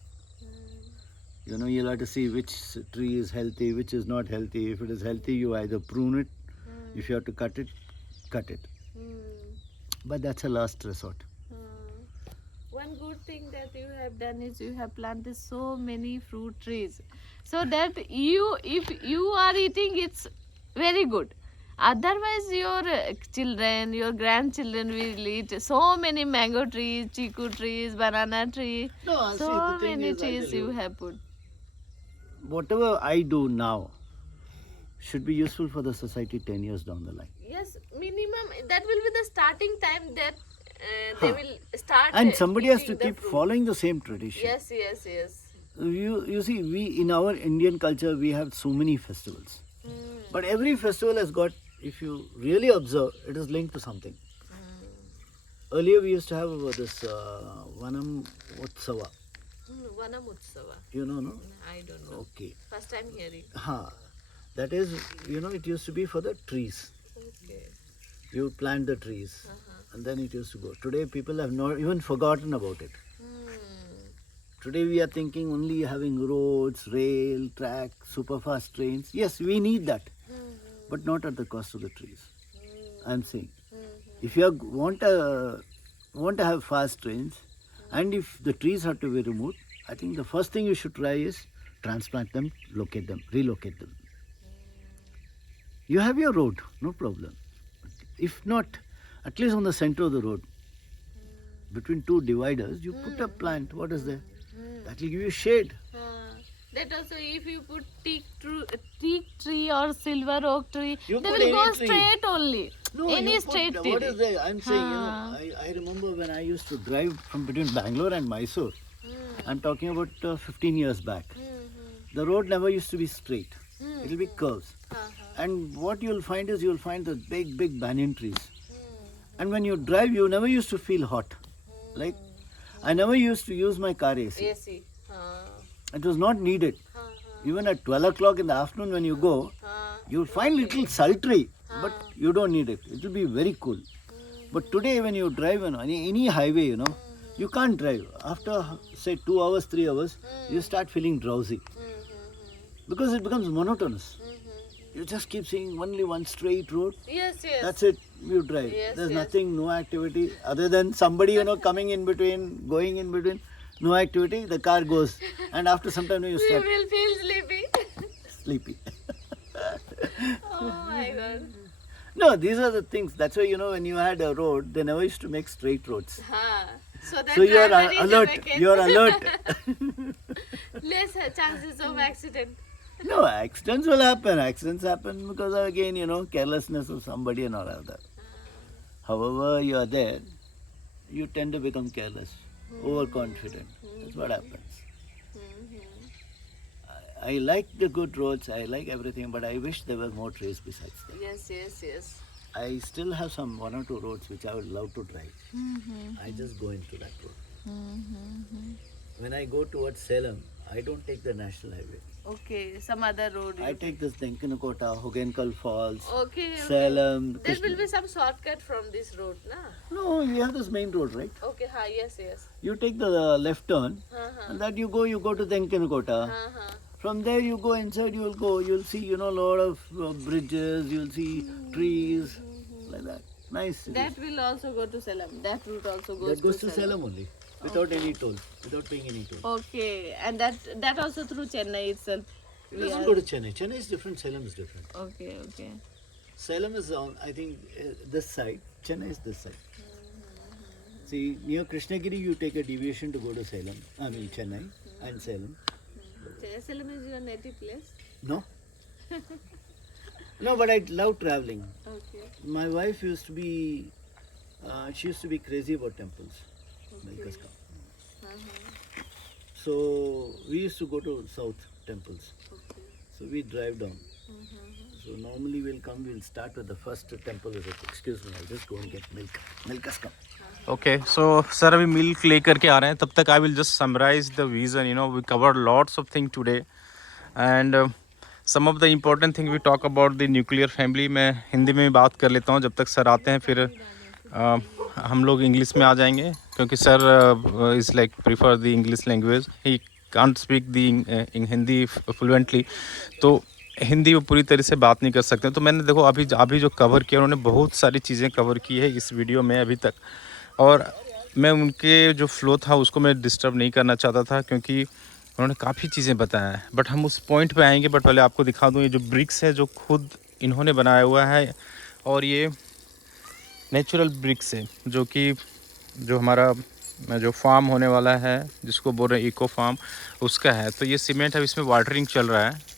You'll have to see which tree is healthy, which is not healthy. If it is healthy, you either prune it. If you have to cut it, cut it. But that's a last resort. One good thing that you have done is you have planted so many fruit trees, so that if you are eating, it's very good. Otherwise, your children, your grandchildren will eat so many mango trees, chiku trees, banana tree. No, So see, the thing many is, I'll trees tell you you, have put. whatever I do now should be useful for the society 10 years down the line. Yes, minimum. That will be the starting time that they will start. And somebody has to eating the keep fruit. following the same tradition. Yes. You see, we in our Indian culture, we have so many festivals. But every festival has got, if you really observe, it is linked to something. Earlier we used to have this Vanam Utsava. Vanam Utsava. You know, no? I don't know. Okay. First time hearing. That is, it used to be for the trees. Okay. You plant the trees and then it used to go. Today people have not even forgotten about it. Today we are thinking only having roads, rail, track, super fast trains. Yes, we need that. but not at the cost of the trees. I'm saying, if you want to have fast trains, and if the trees have to be removed, I think the first thing you should try is transplant them, locate them, relocate them. You have your road, no problem. If not, at least on the center of the road, between two dividers, you put a plant. What is there? That will give you shade. That also, if you put teak tree or silver oak tree, You they put will go any tree. straight only. No, Any you put- straight tree. What is there? I'm saying, I remember when I used to drive from between Bangalore and Mysore. I'm talking about 15 years back. The road never used to be straight. It will be curves. And what you'll find is you'll find the big banyan trees. And when you drive, you never used to feel hot. Like, I never used to use my car AC. Yes, It was not needed. Even at 12 o'clock in the afternoon when you go, you'll find little sultry, but you don't need it. It will be very cool. But today when you drive on any highway, you can't drive. After say 2 hours, 3 hours, you start feeling drowsy. Because it becomes monotonous. You just keep seeing only one straight road. Yes. That's it. You drive. Yes, There's yes. nothing, no activity other than somebody, coming in between, going in between. No activity. The car goes, and after some time you We start will feel sleepy. sleepy. Oh my god. No, these are the things. That's why when you had a road, they never used to make straight roads. So that So you are driver is alert. vacant. You are alert. Less chances of accident. No, accidents will happen. Accidents happen because of, again, carelessness of somebody and all of that. However, you are there, you tend to become careless, overconfident. That's what happens. I like the good roads, I like everything, but I wish there were more trees besides that. Yes. I still have one or two roads which I would love to drive. I just go into that road. When I go towards Salem, I don't take the national highway. Okay, some other road. I take this Denkanakota, Hogenkal Falls, Okay. Salem. There Krishna- will be some shortcut from this road, na? No, you have this main road, right? Okay, yes. You take the left turn, and that you go to Denkanakota. From there you go inside, you'll see, a lot of bridges, you'll see trees, like that. Nice. it That is. will also go to Salem. That route also goes That goes to Salem only, without any toll, without paying any toll. Okay, and that also through Chennai itself. It doesn't go to Chennai. Chennai is different, Salem is different. Okay. Salem is on, I think, this side. Chennai is this side. See, near Krishnagiri, you take a deviation to go to Salem. Chennai and Salem. Salem is your native place? No? No, but I love traveling. Okay. My wife used to be, she used to be crazy about temples. Okay. So we used to go to south temples. Okay. So we drive down. So normally we'll start with the first temple visit. Excuse me, I'll just go and get milk. Milk has come. Okay so sir अभी milk लेकर के आ रहे हैं, तब तक I will just summarise the vision. We cover lots of thing today and some of the important thing we talk about the nuclear family. मैं हिंदी में भी बात कर लेता हूँ जब तक सर आते हैं, फिर हम लोग इंग्लिश में आ जाएंगे क्योंकि sir is like prefer the English language. He can't speak the Hindi fluently, तो हिंदी वो पूरी तरह से बात नहीं कर सकते. तो मैंने देखो अभी जो कवर किया, उन्होंने बहुत सारी चीज़ें कवर की है इस वीडियो में अभी तक, और मैं उनके जो फ्लो था उसको मैं डिस्टर्ब नहीं करना चाहता था क्योंकि उन्होंने काफ़ी चीज़ें बताया है. बट हम उस पॉइंट पे आएंगे, बट पहले आपको दिखा दूँ ये जो ब्रिक्स है जो खुद इन्होंने बनाया हुआ है, और ये नेचुरल ब्रिक्स है जो हमारा जो फार्म होने वाला है जिसको बोल रहे हैं इको फार्म, उसका है. तो ये सीमेंट अब इसमें वाटरिंग चल रहा है.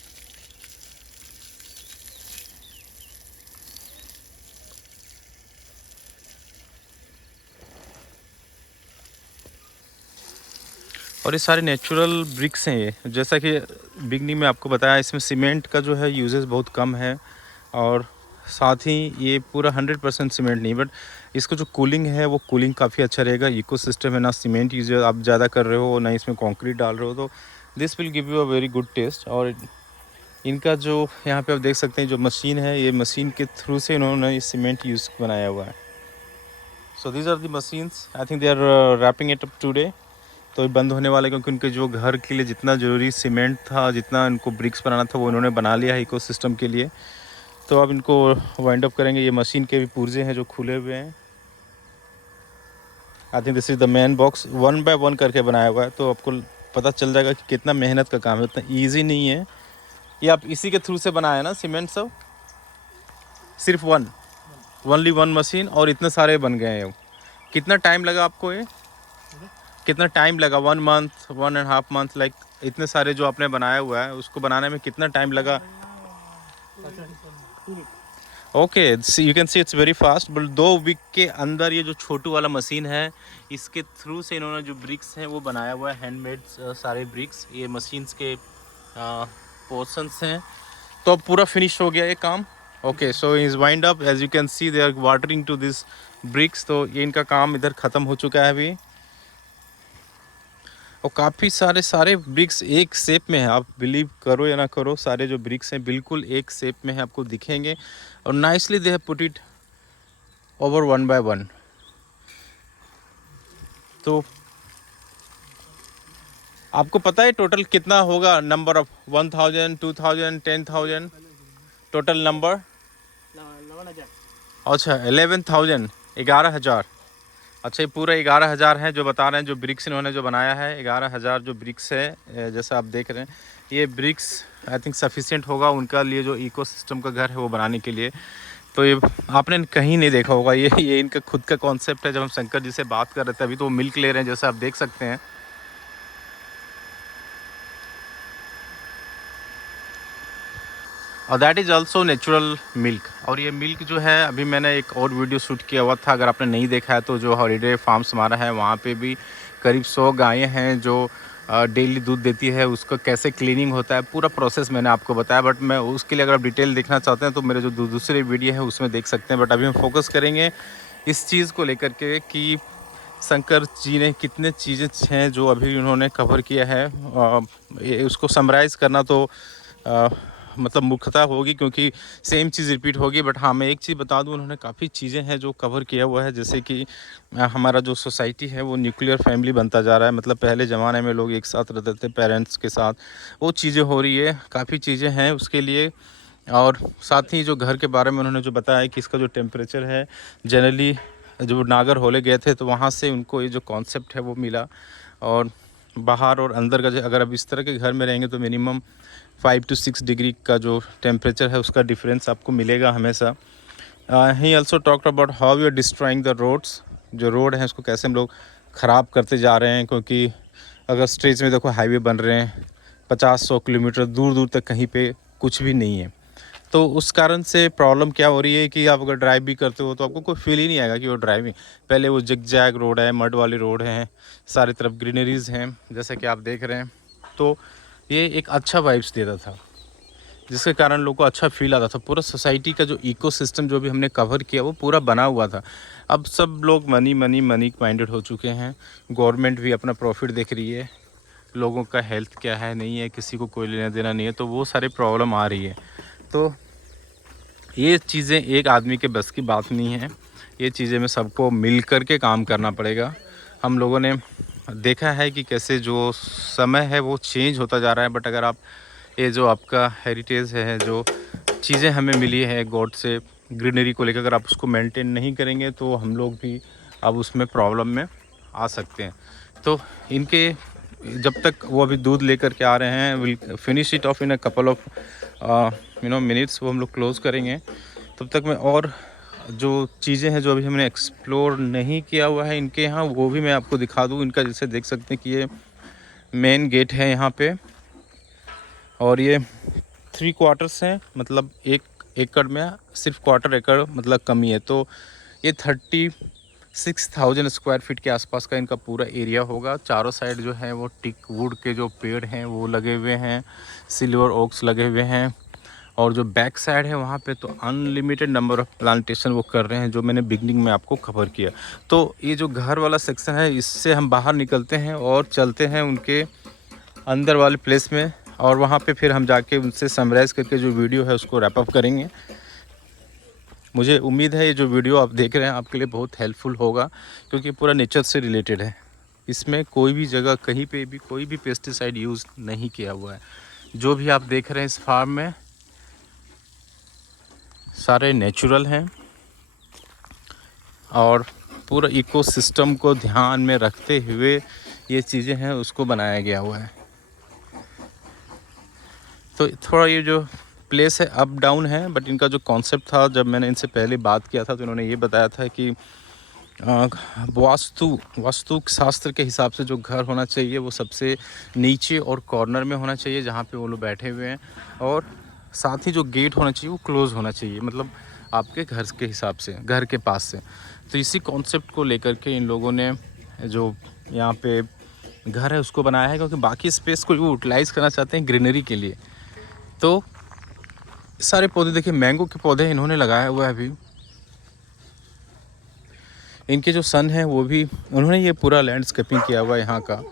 और ये सारे नेचुरल ब्रिक्स हैं. ये जैसा कि बिगनिंग में आपको बताया, इसमें सीमेंट का जो है यूजेस बहुत कम है, और साथ ही ये पूरा 100% सीमेंट नहीं, बट इसको जो कूलिंग है वो कूलिंग काफ़ी अच्छा रहेगा. इकोसिस्टम है, ना सीमेंट यूज आप ज़्यादा कर रहे हो ना इसमें कंक्रीट डाल रहे हो, तो this will give you a very good taste. और इनका जो यहाँ पे आप देख सकते हैं जो मशीन है, ये मशीन के थ्रू से इन्होंने ये सीमेंट यूज़ बनाया हुआ है. So these are the machines. I think they are wrapping it up today. तो ये बंद होने वाले क्योंकि उनके जो घर के लिए जितना ज़रूरी सीमेंट था, जितना उनको ब्रिक्स बनाना था, वो उन्होंने बना लिया है इकोसिस्टम के लिए. तो अब इनको वाइंड अप करेंगे। ये मशीन के भी पुर्जे हैं जो खुले हुए हैं। I think this is the main box, 1 by 1 करके बनाया हुआ है, तो आपको पता चल जाएगा कि कितना मेहनत का काम है, उतना ईजी नहीं है। ये आप इसी के थ्रू से बनाया ना सीमेंट सब? सिर्फ ओनली वन मशीन और इतने सारे बन गए हैं। कितना टाइम लगा आपको ये? कितना टाइम लगा? 1 मंथ, 1.5 मंथ, लाइक इतने सारे जो आपने बनाया हुआ है उसको बनाने में कितना टाइम लगा? Okay, you can see it's very fast, but 2 week के अंदर ये जो छोटू वाला मशीन है इसके थ्रू से इन्होंने जो ब्रिक्स हैं वो बनाया हुआ है, हैंडमेड सारे ब्रिक्स, ये मशीन्स के पोर्शंस हैं। तो अब पूरा फिनिश हो गया ये काम। Okay, so is wind up, as you can see they are watering to this bricks. तो ये इनका काम इधर ख़त्म हो चुका है अभी। और काफ़ी सारे ब्रिक्स एक शेप में है, आप बिलीव करो या ना करो, सारे जो ब्रिक्स हैं बिल्कुल एक शेप में है, आपको दिखेंगे। और nicely they have put it over 1 by 1। तो आपको पता है टोटल कितना होगा? Number of 1000, 2000, 10,000 total number? 11,000। अच्छा, 11,000, 11,000। अच्छा, ये पूरा 11,000 है जो बता रहे हैं, जो ब्रिक्स इन्होंने जो बनाया है 11,000 जो ब्रिक्स है, जैसा आप देख रहे हैं। ये ब्रिक्स आई थिंक सफिशिएंट होगा उनका लिए जो इकोसिस्टम का घर है वो बनाने के लिए। तो ये आपने कहीं नहीं देखा होगा, ये इनका खुद का कॉन्सेप्ट है। जब हम शंकर जी से बात कर रहे थे अभी, तो वो मिल्क ले रहे हैं, जैसा आप देख सकते हैं। और that is also natural milk. और ये मिल्क जो है, अभी मैंने एक और वीडियो शूट किया हुआ था, अगर आपने नहीं देखा है तो, जो हॉलीडे फार्म्स हमारा है वहाँ पे भी करीब 100 गायें हैं जो डेली दूध देती है। उसका कैसे क्लीनिंग होता है पूरा प्रोसेस मैंने आपको बताया, बट मैं उसके लिए अगर आप डिटेल देखना चाहते हैं तो मेरे जो दूसरे वीडियो है उसमें देख सकते हैं। बट अभी हम फोकस करेंगे इस चीज़ को लेकर के कि शंकर जी ने कितने चीज़ें हैं जो अभी उन्होंने कवर किया है। उसको समराइज़ करना तो मतलब मूर्खता होगी, क्योंकि सेम चीज़ रिपीट होगी। बट हाँ, मैं एक चीज़ बता दूं, उन्होंने काफ़ी चीज़ें हैं जो कवर किया हुआ है। जैसे कि हमारा जो सोसाइटी है वो न्यूक्लियर फैमिली बनता जा रहा है। मतलब पहले ज़माने में लोग एक साथ रहते थे पेरेंट्स के साथ, वो चीज़ें हो रही है, काफ़ी चीज़ें हैं उसके लिए। और साथ ही जो घर के बारे में उन्होंने जो बताया कि इसका जो टेम्परेचर है, जनरली जो नागर होले गए थे तो वहाँ से उनको ये जो कॉन्सेप्ट है वो मिला। और बाहर और अंदर का जो, अगर अब इस तरह के घर में रहेंगे तो मिनिमम 5 to 6 डिग्री का जो टेम्परेचर है उसका डिफरेंस आपको मिलेगा हमेशा। He also talked about how you are destroying the roads. जो रोड है उसको कैसे हम लोग ख़राब करते जा रहे हैं, क्योंकि अगर स्ट्रेच में देखो हाईवे बन रहे हैं 50-100 किलोमीटर दूर दूर तक, कहीं पे कुछ भी नहीं है। तो उस कारण से प्रॉब्लम क्या हो रही है कि आप अगर ड्राइव भी करते हो तो आपको कोई फील ही नहीं आएगा कि वो ड्राइविंग। पहले वो जिगजैग रोड है, मड वाली रोड है, सारी तरफ ग्रीनरीज हैं जैसे कि आप देख रहे हैं। तो ये एक अच्छा वाइब्स देता था, जिसके कारण लोगों को अच्छा फील आता था। पूरा सोसाइटी का जो इकोसिस्टम जो भी हमने कवर किया वो पूरा बना हुआ था। अब सब लोग मनी मनी मनी माइंडेड हो चुके हैं। गवर्नमेंट भी अपना प्रॉफिट देख रही है, लोगों का हेल्थ क्या है नहीं है, किसी को कोई लेना देना नहीं है, तो वो सारी प्रॉब्लम आ रही है। तो ये चीज़ें एक आदमी के बस की बात नहीं है, ये चीज़ें में सबको मिल कर के काम करना पड़ेगा। हम लोगों ने देखा है कि कैसे जो समय है वो चेंज होता जा रहा है, बट अगर आप ये जो आपका हेरिटेज है, जो चीज़ें हमें मिली है गॉड से ग्रीनरी को लेकर, अगर आप उसको मेंटेन नहीं करेंगे तो हम लोग भी अब उसमें प्रॉब्लम में आ सकते हैं। तो इनके जब तक वो अभी दूध लेकर के आ रहे हैं, will finish it of in a couple of minutes, वो हम लोग क्लोज़ करेंगे। तब तक मैं और जो चीज़ें हैं जो अभी हमने एक्सप्लोर नहीं किया हुआ है इनके यहाँ, वो भी मैं आपको दिखा दूँ। इनका जैसे देख सकते हैं कि ये मेन गेट है यहाँ पे, और ये 3 क्वार्टर्स हैं, मतलब 1 एकड़ में सिर्फ क्वार्टर एकड़ मतलब कमी है। तो ये 36,000 स्क्वायर फीट के आसपास का इनका पूरा एरिया होगा। चारों साइड जो है वो टिक वुड के जो पेड़ हैं वो लगे हुए हैं, सिल्वर ओक्स लगे हुए हैं। और जो बैक साइड है वहाँ पे तो अनलिमिटेड नंबर ऑफ़ प्लांटेशन वो कर रहे हैं, जो मैंने बिगनिंग में आपको कवर किया। तो ये जो घर वाला सेक्शन है, इससे हम बाहर निकलते हैं और चलते हैं उनके अंदर वाले प्लेस में, और वहाँ पे फिर हम जाके उनसे समराइज़ करके जो वीडियो है उसको रैप अप करेंगे। मुझे उम्मीद है ये जो वीडियो आप देख रहे हैं आपके लिए बहुत हेल्पफुल होगा, क्योंकि पूरा नेचर से रिलेटेड है। इसमें कोई भी जगह कहीं पे भी कोई भी पेस्टिसाइड यूज़ नहीं किया हुआ है। जो भी आप देख रहे हैं इस फार्म में, सारे नेचुरल हैं और पूरा इकोसिस्टम को ध्यान में रखते हुए ये चीज़ें हैं उसको बनाया गया हुआ है। तो थोड़ा ये जो प्लेस है अप डाउन है, बट इनका जो कॉन्सेप्ट था, जब मैंने इनसे पहले बात किया था तो इन्होंने ये बताया था कि वास्तु शास्त्र के हिसाब से जो घर होना चाहिए वो सबसे नीचे और कॉर्नर में होना चाहिए जहाँ पे वो लोग बैठे हुए हैं, और साथ ही जो गेट होना चाहिए वो क्लोज़ होना चाहिए, मतलब आपके घर के हिसाब से, घर के पास से। तो इसी कॉन्सेप्ट को लेकर के इन लोगों ने जो यहाँ पे घर है उसको बनाया है, क्योंकि बाकी स्पेस को वो यूटिलाइज़ करना चाहते हैं ग्रीनरी के लिए। तो सारे पौधे देखिए, मैंगो के पौधे इन्होंने लगाया हुआ है अभी। इनके जो सन है वो भी उन्होंने ये पूरा लैंडस्केपिंग किया हुआ है यहाँ का,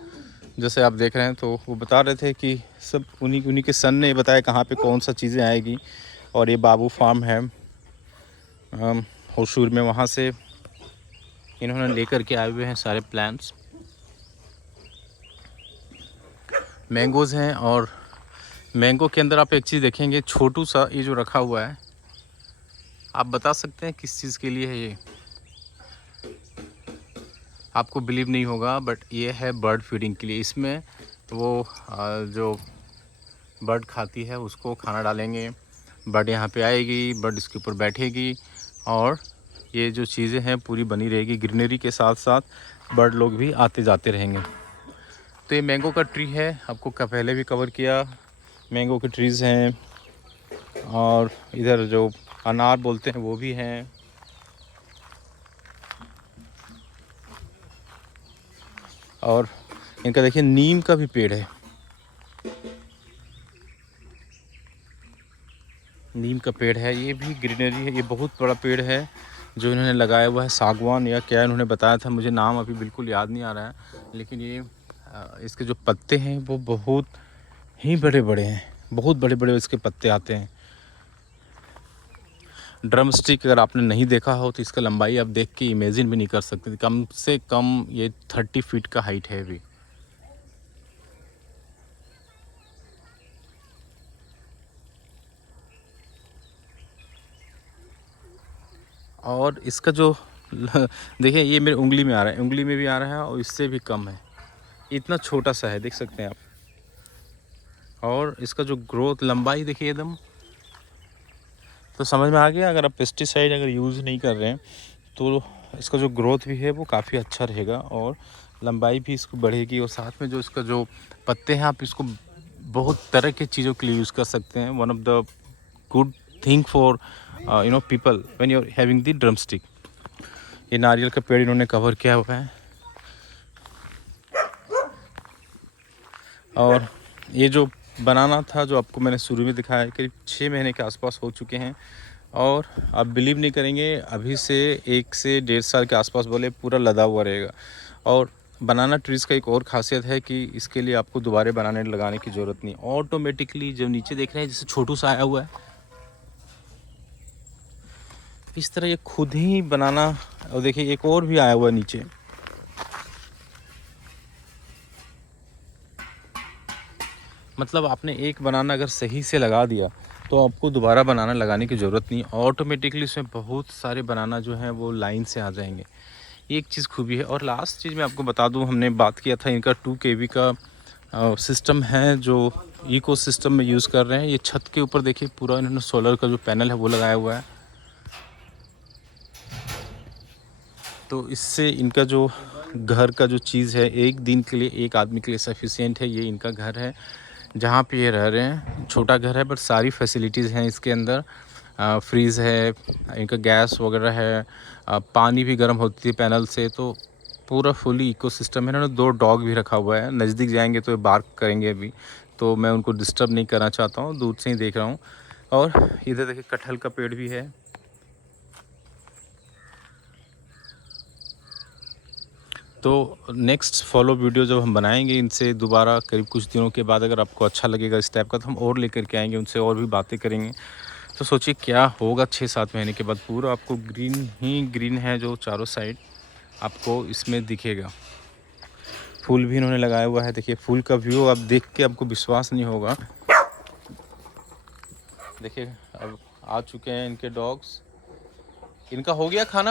जैसे आप देख रहे हैं। तो वो बता रहे थे कि सब उन्हीं के सन ने बताया कहाँ पे कौन सा चीज़ें आएगी। और ये बाबू फार्म है होशूर में, वहाँ से इन्होंने लेकर के आए हुए हैं सारे प्लांट्स। मैंगोज़ हैं, और मैंगो के अंदर आप एक चीज़ देखेंगे, छोटू सा ये जो रखा हुआ है, आप बता सकते हैं किस चीज़ के लिए है ये? आपको बिलीव नहीं होगा, बट ये है बर्ड फीडिंग के लिए। इसमें वो जो बर्ड खाती है उसको खाना डालेंगे, बर्ड यहाँ पे आएगी, बर्ड इसके ऊपर बैठेगी, और ये जो चीज़ें हैं पूरी बनी रहेगी। ग्रीनरी के साथ साथ बर्ड लोग भी आते जाते रहेंगे। तो ये मैंगो का ट्री है, आपको पहले भी कवर किया। मैंगो के ट्रीज़ हैं, और इधर जो अनार बोलते हैं वो भी हैं। और इनका देखिए नीम का भी पेड़ है, नीम का पेड़ है, ये भी ग्रीनरी है। ये बहुत बड़ा पेड़ है जो इन्होंने लगाया हुआ है, सागवान या क्या इन्होंने बताया था, मुझे नाम अभी बिल्कुल याद नहीं आ रहा है। लेकिन ये इसके जो पत्ते हैं वो बहुत ही बड़े बड़े हैं, बहुत बड़े बड़े इसके पत्ते आते हैं। ड्रम स्टिक अगर आपने नहीं देखा हो तो इसका लंबाई आप देख के इमेजिन भी नहीं कर सकते। कम से कम ये 30 फीट का हाइट है अभी। और इसका जो देखिए, ये मेरी उंगली में आ रहा है, उंगली में भी आ रहा है, और इससे भी कम है, इतना छोटा सा है, देख सकते हैं आप। और इसका जो ग्रोथ लंबाई देखिए एकदम, तो समझ में आ गया। अगर आप पेस्टिसाइड अगर यूज़ नहीं कर रहे हैं तो इसका जो ग्रोथ भी है वो काफ़ी अच्छा रहेगा, और लंबाई भी इसको बढ़ेगी। और साथ में जो इसका जो पत्ते हैं, आप इसको बहुत तरह की चीज़ों के लिए यूज़ कर सकते हैं। One of the good thing for people when you are having the drum stick. ये नारियल का पेड़ इन्होंने कवर किया हुआ है। और ये जो बनाना था, जो आपको मैंने शुरू में दिखाया है, करीब 6 महीने के आसपास हो चुके हैं। और आप बिलीव नहीं करेंगे, अभी से 1 से 1.5 साल के आसपास बोले पूरा लदा हुआ रहेगा। और बनाना ट्रीज़ का एक और ख़ासियत है कि इसके लिए आपको दोबारा बनाने लगाने की ज़रूरत नहीं, ऑटोमेटिकली जो नीचे देख रहे हैं जैसे छोटू सा आया हुआ है, इस तरह ये खुद ही बनाना। और देखिए एक और भी आया हुआ है नीचे, मतलब आपने एक बनाना अगर सही से लगा दिया तो आपको दोबारा बनाना लगाने की ज़रूरत नहीं, ऑटोमेटिकली इसमें बहुत सारे बनाना जो हैं वो लाइन से आ जाएंगे। ये एक चीज़ खूबी है। और लास्ट चीज़ मैं आपको बता दूं, हमने बात किया था इनका 2 kV का सिस्टम है जो इको सिस्टम में यूज़ कर रहे हैं। ये छत के ऊपर देखिए पूरा इन्होंने सोलर का जो पैनल है वो लगाया हुआ है। तो इससे इनका जो घर का जो चीज़ है, एक दिन के लिए एक आदमी के लिए सफिशिएंट है। ये इनका घर है जहाँ पे ये रह रहे हैं। छोटा घर है बट सारी फैसिलिटीज़ हैं इसके अंदर। फ्रीज़ है, इनका गैस वगैरह है, पानी भी गर्म होती है पैनल से। तो पूरा फुली इकोसिस्टम है। इन्होंने 2 डॉग भी रखा हुआ है, नज़दीक जाएंगे तो ये बार्क करेंगे अभी, तो मैं उनको डिस्टर्ब नहीं करना चाहता हूँ, दूर से ही देख रहा हूँ। और इधर देखिए कटहल का पेड़ भी है। तो नेक्स्ट फॉलो वीडियो जब हम बनाएंगे इनसे दोबारा करीब कुछ दिनों के बाद, अगर आपको अच्छा लगेगा इस टाइप का, तो हम और लेकर के आएंगे, उनसे और भी बातें करेंगे। तो सोचिए क्या होगा 6-7 महीने के बाद, पूरा आपको ग्रीन ही ग्रीन है जो चारों साइड आपको इसमें दिखेगा। फूल भी इन्होंने लगाया हुआ है। देखिए फूल का व्यू आप देख के आपको विश्वास नहीं होगा। देखिए अब आ चुके हैं इनके डॉग्स। इनका हो गया खाना?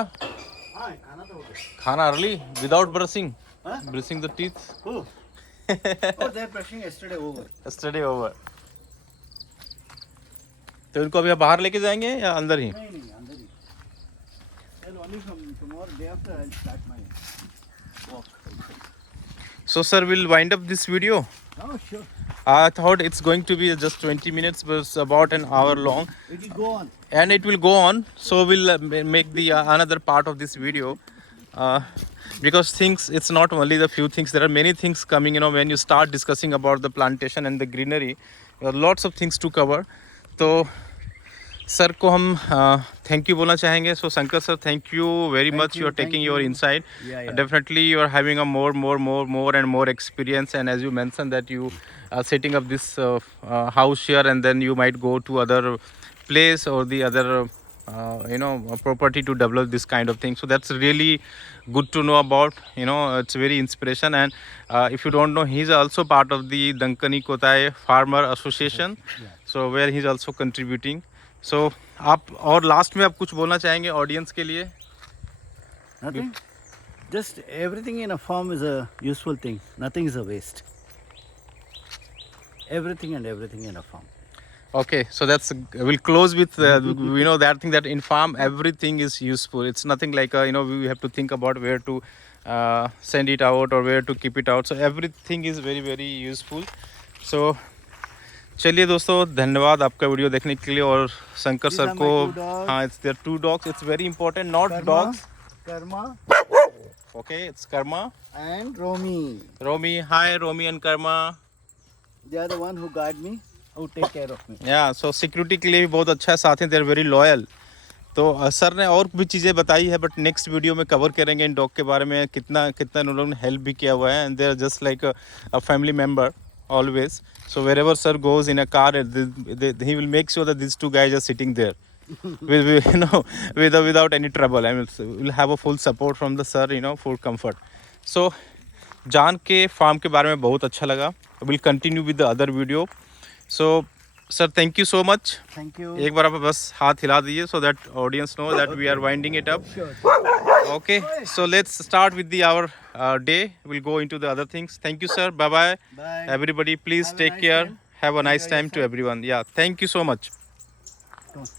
हाँ, खाना तो हो गया। खाना अर्ली विदाउट ब्रशिंग? हाँ? Brushing the teeth? Oh, oh, they're brushing yesterday over. Study over. तो इनको अभी आप बाहर लेके जाएंगे या अंदर ही? नहीं नहीं, अंदर ही। Well, only from tomorrow day after I'll start my walk. So sir, we'll wind up this video. Oh, sure. I thought it's going to be just 20 minutes, but it's about an hour long. It will go on. And it will go on, so we'll make the another part of this video, because things, it's not only the few things, there are many things coming, you know, when you start discussing about the plantation and the greenery, there are lots of things to cover. तो sir को हम thank you बोलना चाहेंगे. So Shankar sir, thank you very much. You are taking your insight. Definitely you are having a more and more experience, and as you mentioned that you are setting up this house here, and then you might go to other place or the other property to develop this kind of thing. So that's really good to know about. It's very inspiration. And if you don't know, he's also part of the Dankani Kotai Farmer Association, so where he's also contributing. So आप और last में आप कुछ बोलना चाहेंगे audience के लिए? Nothing. Just everything in a farm is a useful thing. Nothing is a waste. Everything in a farm. Okay, so we'll close with that thing, that in farm everything is useful. It's nothing like we have to think about where to send it out or where to keep it out. So everything is very very useful. So चलिए दोस्तों, धन्यवाद आपका video देखने के लिए. और Shankar sir को, हाँ, it's there 2 dogs. It's very important, not dogs. Karma. Okay, it's Karma And Romy. Romy. Hi Romy and Karma. They are the one who guard me, who take care of me. Yeah, so security के लिए भी बहुत अच्छा है, साथ ही देर very loyal. तो sir ने और भी चीज़ें बताई है, बट नेक्स्ट वीडियो में कवर करेंगे इन डॉग के बारे में, कितना इन लोगों ने हेल्प भी किया हुआ है. And they are just like a family member always. So wherever sir goes in a car, he will make sure that these 2 guys are sitting there without any trouble. I mean, we'll have a full support from the sir, for comfort. So जान के farm के बारे में बहुत अच्छा लगा. We'll continue with the other video. So sir, thank you so much. Thank you. एक बार आप बस हाथ हिला दीजिए so that audience know that we are winding it up. Sure. Okay, so let's start with our day. We'll go into the other things. Thank you sir. Bye bye. Bye. Everybody please Have a take nice care. time. Have a nice Enjoy time to yourself. everyone. Yeah, thank you so much. Come on.